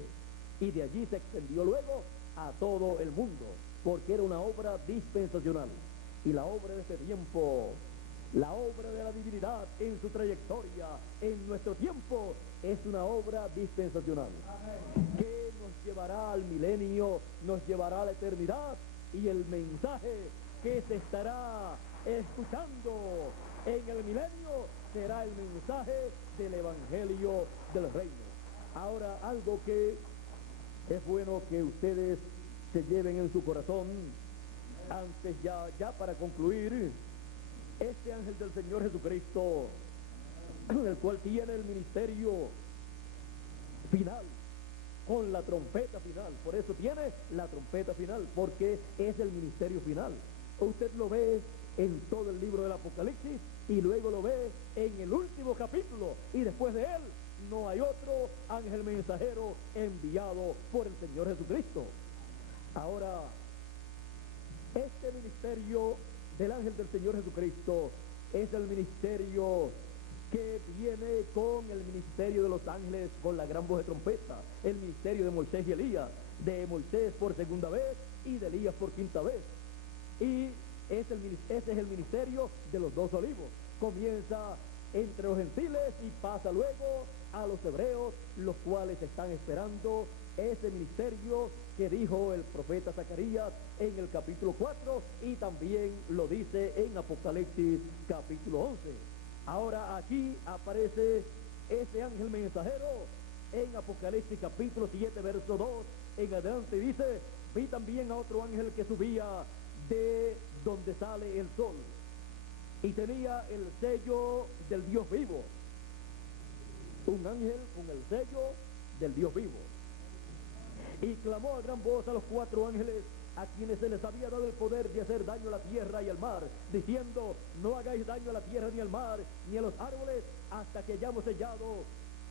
y de allí se extendió luego a todo el mundo, porque era una obra dispensacional. Y la obra de este tiempo, la obra de la divinidad en su trayectoria, en nuestro tiempo, es una obra dispensacional, que nos llevará al milenio, nos llevará a la eternidad, y el mensaje que se estará escuchando en el milenio será el mensaje del evangelio del reino. Ahora, algo que es bueno que ustedes se lleven en su corazón, antes ya para concluir, este ángel del Señor Jesucristo, el cual tiene el ministerio final, con la trompeta final, por eso tiene la trompeta final, porque es el ministerio final. Usted lo ve en todo el libro del Apocalipsis, y luego lo ve en el último capítulo, y después de él no hay otro ángel mensajero enviado por el Señor Jesucristo. Ahora, este ministerio del ángel del Señor Jesucristo es el ministerio que viene con el ministerio de los ángeles con la gran voz de trompeta, el ministerio de Moisés y Elías, de Moisés por segunda vez y de Elías por quinta vez. Y ese es el ministerio de los dos olivos. Comienza entre los gentiles y pasa luego a los hebreos, los cuales están esperando ese ministerio que dijo el profeta Zacarías en el capítulo 4 y también lo dice en Apocalipsis capítulo 11. Ahora aquí aparece ese ángel mensajero en Apocalipsis capítulo 7 verso 2 en adelante, dice: vi también a otro ángel que subía de donde sale el sol y tenía el sello del Dios vivo. Un ángel con el sello del Dios vivo. Y clamó a gran voz a los 4 ángeles a quienes se les había dado el poder de hacer daño a la tierra y al mar, diciendo: no hagáis daño a la tierra ni al mar ni a los árboles hasta que hayamos sellado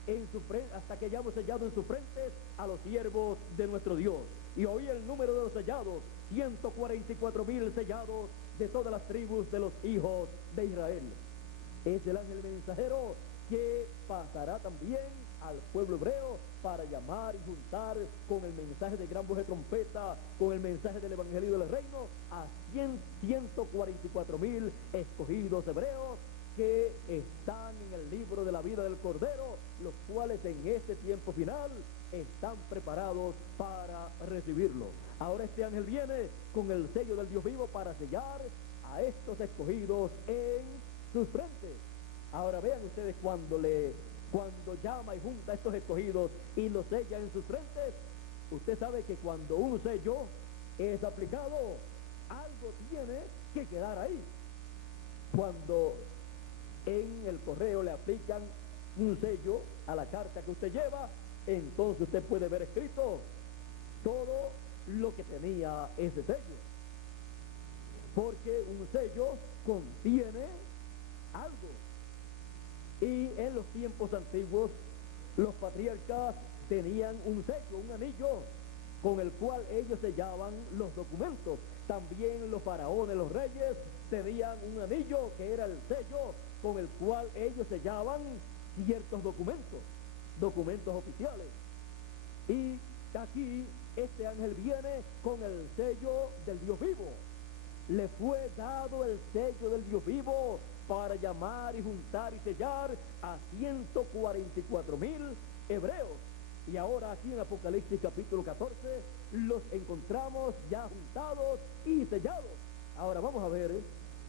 en sus frentes a los siervos de nuestro Dios. Y oí el número de los sellados, 144,000 sellados de todas las tribus de los hijos de Israel. Es el ángel mensajero que pasará también al pueblo hebreo para llamar y juntar con el mensaje de gran voz de trompeta, con el mensaje del evangelio del reino, a 144,000 escogidos hebreos que están en el libro de la vida del Cordero, los cuales en este tiempo final están preparados para recibirlo. Ahora este ángel viene con el sello del Dios vivo para sellar a estos escogidos en sus frentes. Ahora vean ustedes cuando llama y junta a estos escogidos y los sella en sus frentes, usted sabe que cuando un sello es aplicado, algo tiene que quedar ahí. Cuando en el correo le aplican un sello a la carta que usted lleva, entonces usted puede ver escrito todo lo que tenía ese sello, porque un sello contiene algo. Y en los tiempos antiguos los patriarcas tenían un sello, un anillo con el cual ellos sellaban los documentos. También los faraones, los reyes, tenían un anillo que era el sello con el cual ellos sellaban ciertos documentos oficiales. Y aquí este ángel viene con el sello del Dios vivo. Le fue dado el sello del Dios vivo para llamar y juntar y sellar a 144,000 hebreos. Y ahora aquí en Apocalipsis capítulo 14 los encontramos ya juntados y sellados. Ahora vamos a ver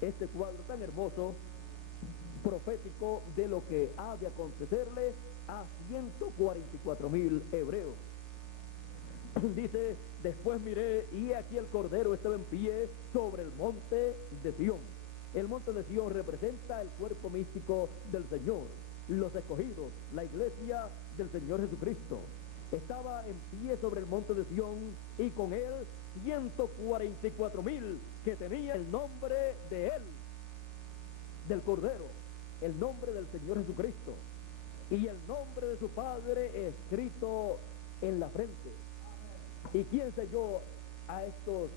este cuadro tan hermoso, profético, de lo que ha de acontecerle a 144,000 hebreos. Dice: después miré y aquí el Cordero estaba en pie sobre el monte de Sión. El monte de Sión representa el cuerpo místico del Señor, los escogidos, la iglesia del Señor Jesucristo. Estaba en pie sobre el monte de Sión y con él 144,000 que tenía el nombre de él, del Cordero, el nombre del Señor Jesucristo y el nombre de su Padre escrito en la frente. ¿Y quién selló a estos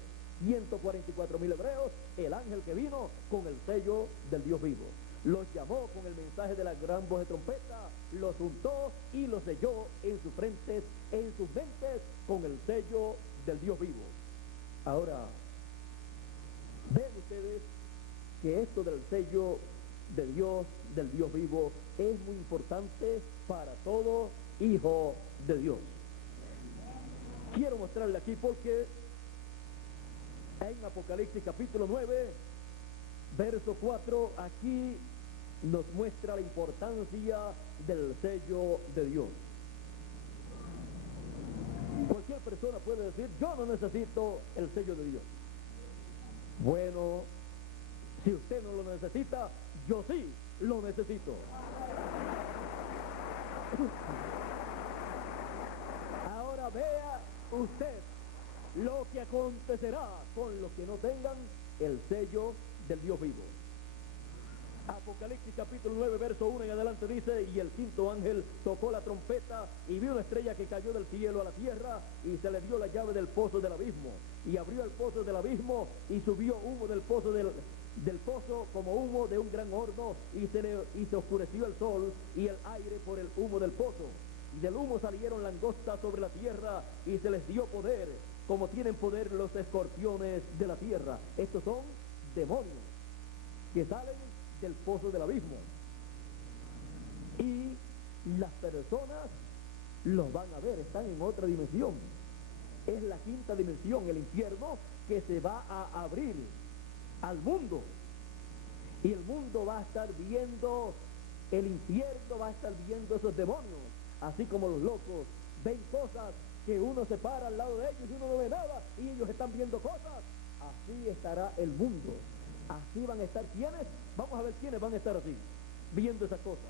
144,000 hebreos? El ángel que vino con el sello del Dios vivo. Los llamó con el mensaje de la gran voz de trompeta, los juntó y los selló en sus frentes, en sus mentes, con el sello del Dios vivo. Ahora, ven ustedes que esto del sello de Dios, del Dios vivo, es muy importante para todo hijo de Dios. Quiero mostrarle aquí porque en Apocalipsis capítulo 9, verso 4, aquí nos muestra la importancia del sello de Dios. Cualquier persona puede decir: yo no necesito el sello de Dios. Bueno, si usted no lo necesita, yo sí lo necesito. Ahora vea usted lo que acontecerá con los que no tengan el sello del Dios vivo. Apocalipsis capítulo 9 verso 1 en adelante dice: y el quinto ángel tocó la trompeta y vio una estrella que cayó del cielo a la tierra y se le dio la llave del pozo del abismo, y abrió el pozo del abismo y subió humo del pozo del pozo como humo de un gran horno, y se oscureció el sol y el aire por el humo del pozo. Y del humo salieron langostas sobre la tierra, y se les dio poder, como tienen poder los escorpiones de la tierra. Estos son demonios que salen del pozo del abismo. Y las personas los van a ver, están en otra dimensión. Es la quinta dimensión, el infierno, que se va a abrir al mundo. Y el mundo va a estar viendo el infierno, va a estar viendo esos demonios. Así como los locos ven cosas que uno se para al lado de ellos y uno no ve nada, y ellos están viendo cosas. Así estará el mundo. Así van a estar. ¿Quiénes? Vamos a ver quiénes van a estar así, viendo esas cosas.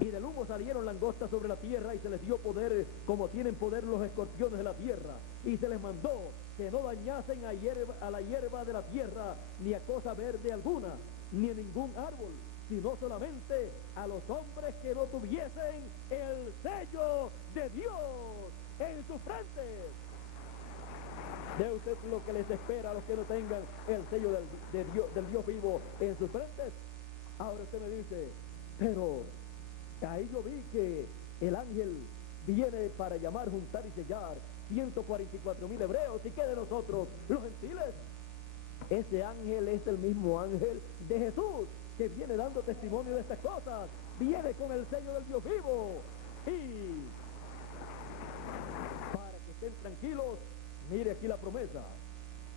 Y del humo salieron langostas sobre la tierra, y se les dio poder, como tienen poder los escorpiones de la tierra. Y se les mandó que no dañasen a la hierba de la tierra, ni a cosa verde alguna, ni a ningún árbol, sino solamente a los hombres que no tuviesen el sello de Dios en sus frentes. ¿Ve usted lo que les espera a los que no tengan el sello del Dios vivo en sus frentes? Ahora usted me dice, pero ahí yo vi que el ángel viene para llamar, juntar y sellar 144,000 hebreos. ¿Y qué de nosotros, los gentiles? Ese ángel es el mismo ángel de Jesús, que viene dando testimonio de estas cosas. Viene con el sello del Dios vivo. Y para que estén tranquilos, mire aquí la promesa.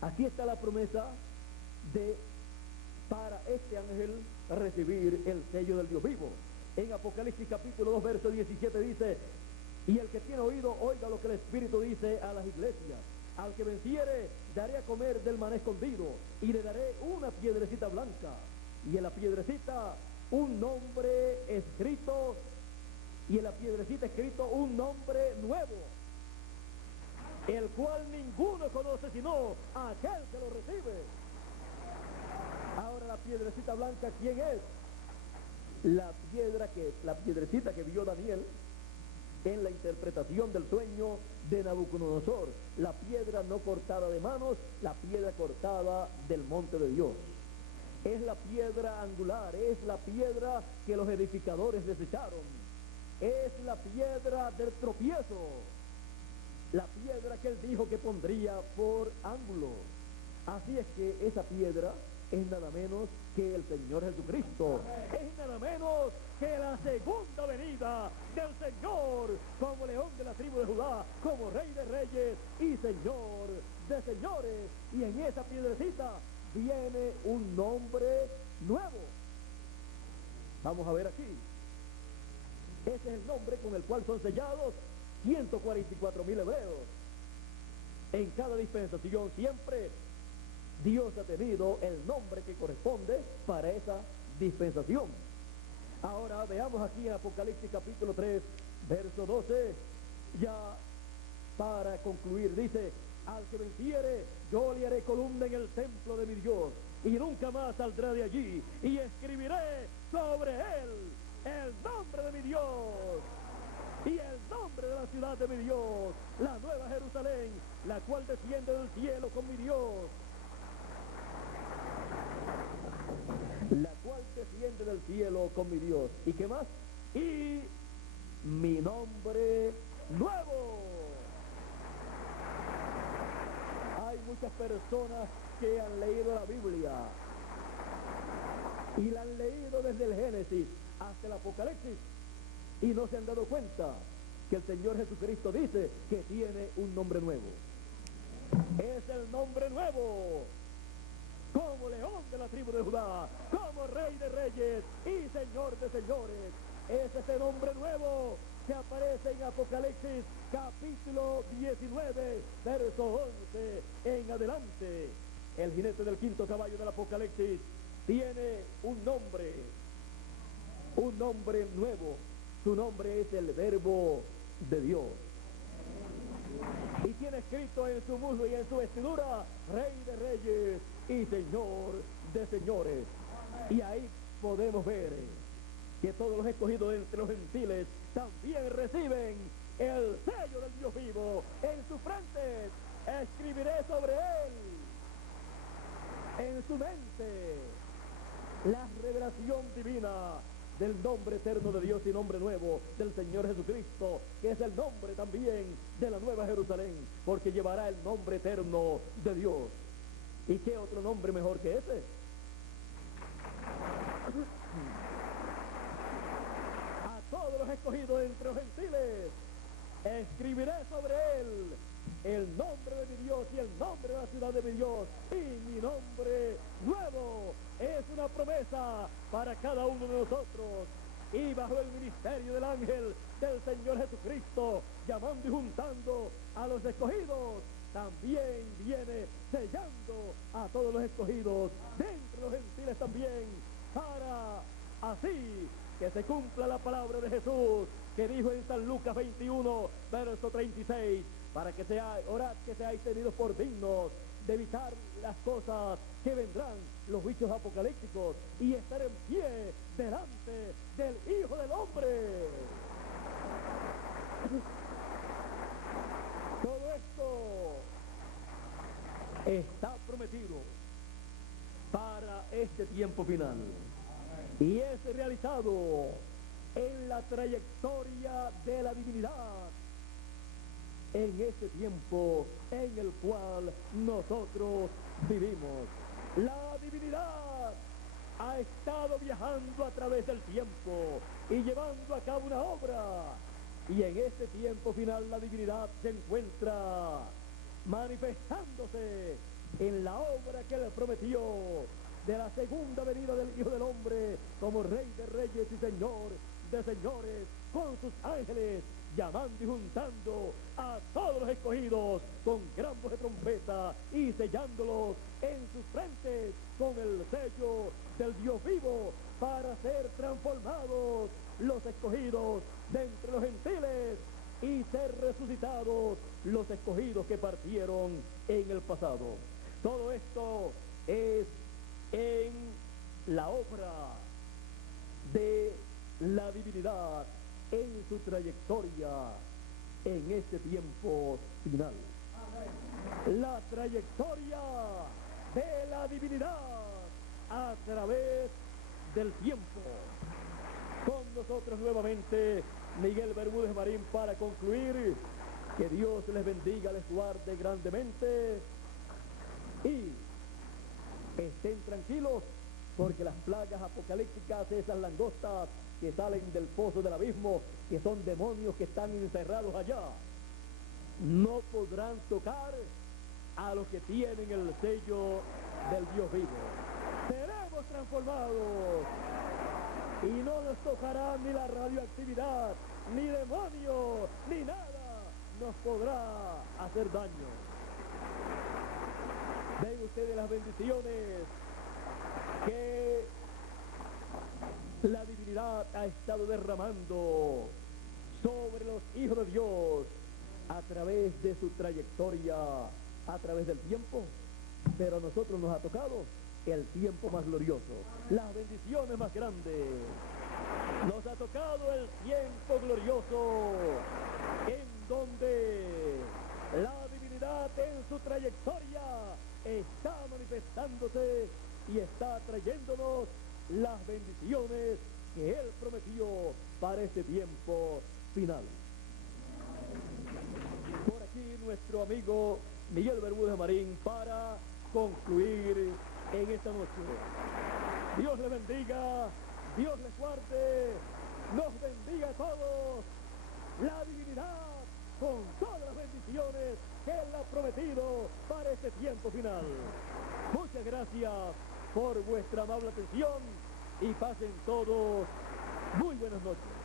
Aquí está la promesa para este ángel recibir el sello del Dios vivo. En Apocalipsis capítulo 2, verso 17 dice: y el que tiene oído, oiga lo que el Espíritu dice a las iglesias. Al que venciere, daré a comer del maná escondido, y le daré una piedrecita blanca, y en la piedrecita un nombre escrito, y en la piedrecita escrito un nombre nuevo, el cual ninguno conoce sino aquel que lo recibe. Ahora la piedrecita blanca, ¿quién es? La piedrecita que vio Daniel en la interpretación del sueño de Nabucodonosor, la piedra no cortada de manos, la piedra cortada del monte de Dios. Es la piedra angular, es la piedra que los edificadores desecharon, es la piedra del tropiezo, la piedra que él dijo que pondría por ángulo. Así es que esa piedra es nada menos que el Señor Jesucristo, es nada menos que la segunda venida del Señor, como león de la tribu de Judá, como rey de reyes y señor de señores. Y en esa piedrecita viene un nombre nuevo. Vamos a ver aquí. Ese es el nombre con el cual son sellados 144,000 hebreos. En cada dispensación siempre Dios ha tenido el nombre que corresponde para esa dispensación. Ahora veamos aquí en Apocalipsis capítulo 3, verso 12, ya para concluir, dice: al que venciere, yo le haré columna en el templo de mi Dios, y nunca más saldrá de allí, y escribiré sobre él el nombre de mi Dios y el nombre de la ciudad de mi Dios, la nueva Jerusalén, la cual desciende del cielo con mi Dios, la cual desciende del cielo con mi Dios. ¿Y qué más? Y mi nombre nuevo. Hay muchas personas que han leído la Biblia y la han leído desde el Génesis hasta el Apocalipsis y no se han dado cuenta que el Señor Jesucristo dice que tiene un nombre nuevo. Es el nombre nuevo, como león de la tribu de Judá, como rey de reyes y señor de señores. Es ese nombre nuevo que aparece en Apocalipsis capítulo 19, verso 11 en adelante. El jinete del quinto caballo del Apocalipsis tiene un nombre nuevo. Su nombre es el Verbo de Dios. Y tiene escrito en su muslo y en su vestidura: Rey de reyes y Señor de señores. Y ahí podemos ver que todos los escogidos entre los gentiles también reciben el sello del Dios vivo en sus frentes. Escribiré sobre él en su mente la revelación divina del nombre eterno de Dios y nombre nuevo del Señor Jesucristo, que es el nombre también de la Nueva Jerusalén, porque llevará el nombre eterno de Dios. ¿Y qué otro nombre mejor que ese? A todos los escogidos entre los gentiles escribiré sobre él el nombre de mi Dios y el nombre de la ciudad de mi Dios y mi nombre nuevo. Es una promesa para cada uno de nosotros, y bajo el ministerio del ángel del Señor Jesucristo, llamando y juntando a los escogidos, también viene sellando a todos los escogidos dentro de los gentiles también, para así que se cumpla la palabra de Jesús, que dijo en San Lucas 21, verso 36, para que orad que seáis tenidos por dignos de evitar las cosas que vendrán, los bichos apocalípticos, y estar en pie delante del Hijo del Hombre. Todo esto está prometido para este tiempo final, y es realizado en la trayectoria de la divinidad, en este tiempo en el cual nosotros vivimos. La divinidad ha estado viajando a través del tiempo y llevando a cabo una obra, y en este tiempo final la divinidad se encuentra manifestándose en la obra que le prometió de la segunda venida del Hijo del Hombre como Rey de Reyes y Señor de Señores, con sus ángeles, llamando y juntando a todos los escogidos con gran voz de trompeta y sellándolos en sus frentes con el sello del Dios vivo, para ser transformados los escogidos de entre los gentiles y ser resucitados los escogidos que partieron en el pasado. Todo esto es en la obra de la divinidad en su trayectoria en este tiempo final. La trayectoria de la divinidad a través del tiempo. Con nosotros nuevamente Miguel Bermúdez Marín para concluir. Que Dios les bendiga, les guarde grandemente y estén tranquilos, porque las plagas apocalípticas, esas langostas que salen del pozo del abismo, que son demonios que están encerrados allá, no podrán tocar a los que tienen el sello del Dios vivo. Seremos transformados y no nos tocará ni la radioactividad, ni demonios, ni nada nos podrá hacer daño. Ven ustedes las bendiciones que la divinidad ha estado derramando sobre los hijos de Dios a través de su trayectoria, a través del tiempo, pero a nosotros nos ha tocado el tiempo más glorioso, las bendiciones más grandes. Nos ha tocado el tiempo glorioso en donde la divinidad en su trayectoria está manifestándose y está trayéndonos las bendiciones que Él prometió para este tiempo final. Por aquí nuestro amigo Miguel Bermúdez Marín para concluir en esta noche. Dios les bendiga, Dios les guarde, nos bendiga a todos, la divinidad con todas las bendiciones que Él ha prometido para este tiempo final. Muchas gracias por vuestra amable atención y pasen todos muy buenas noches.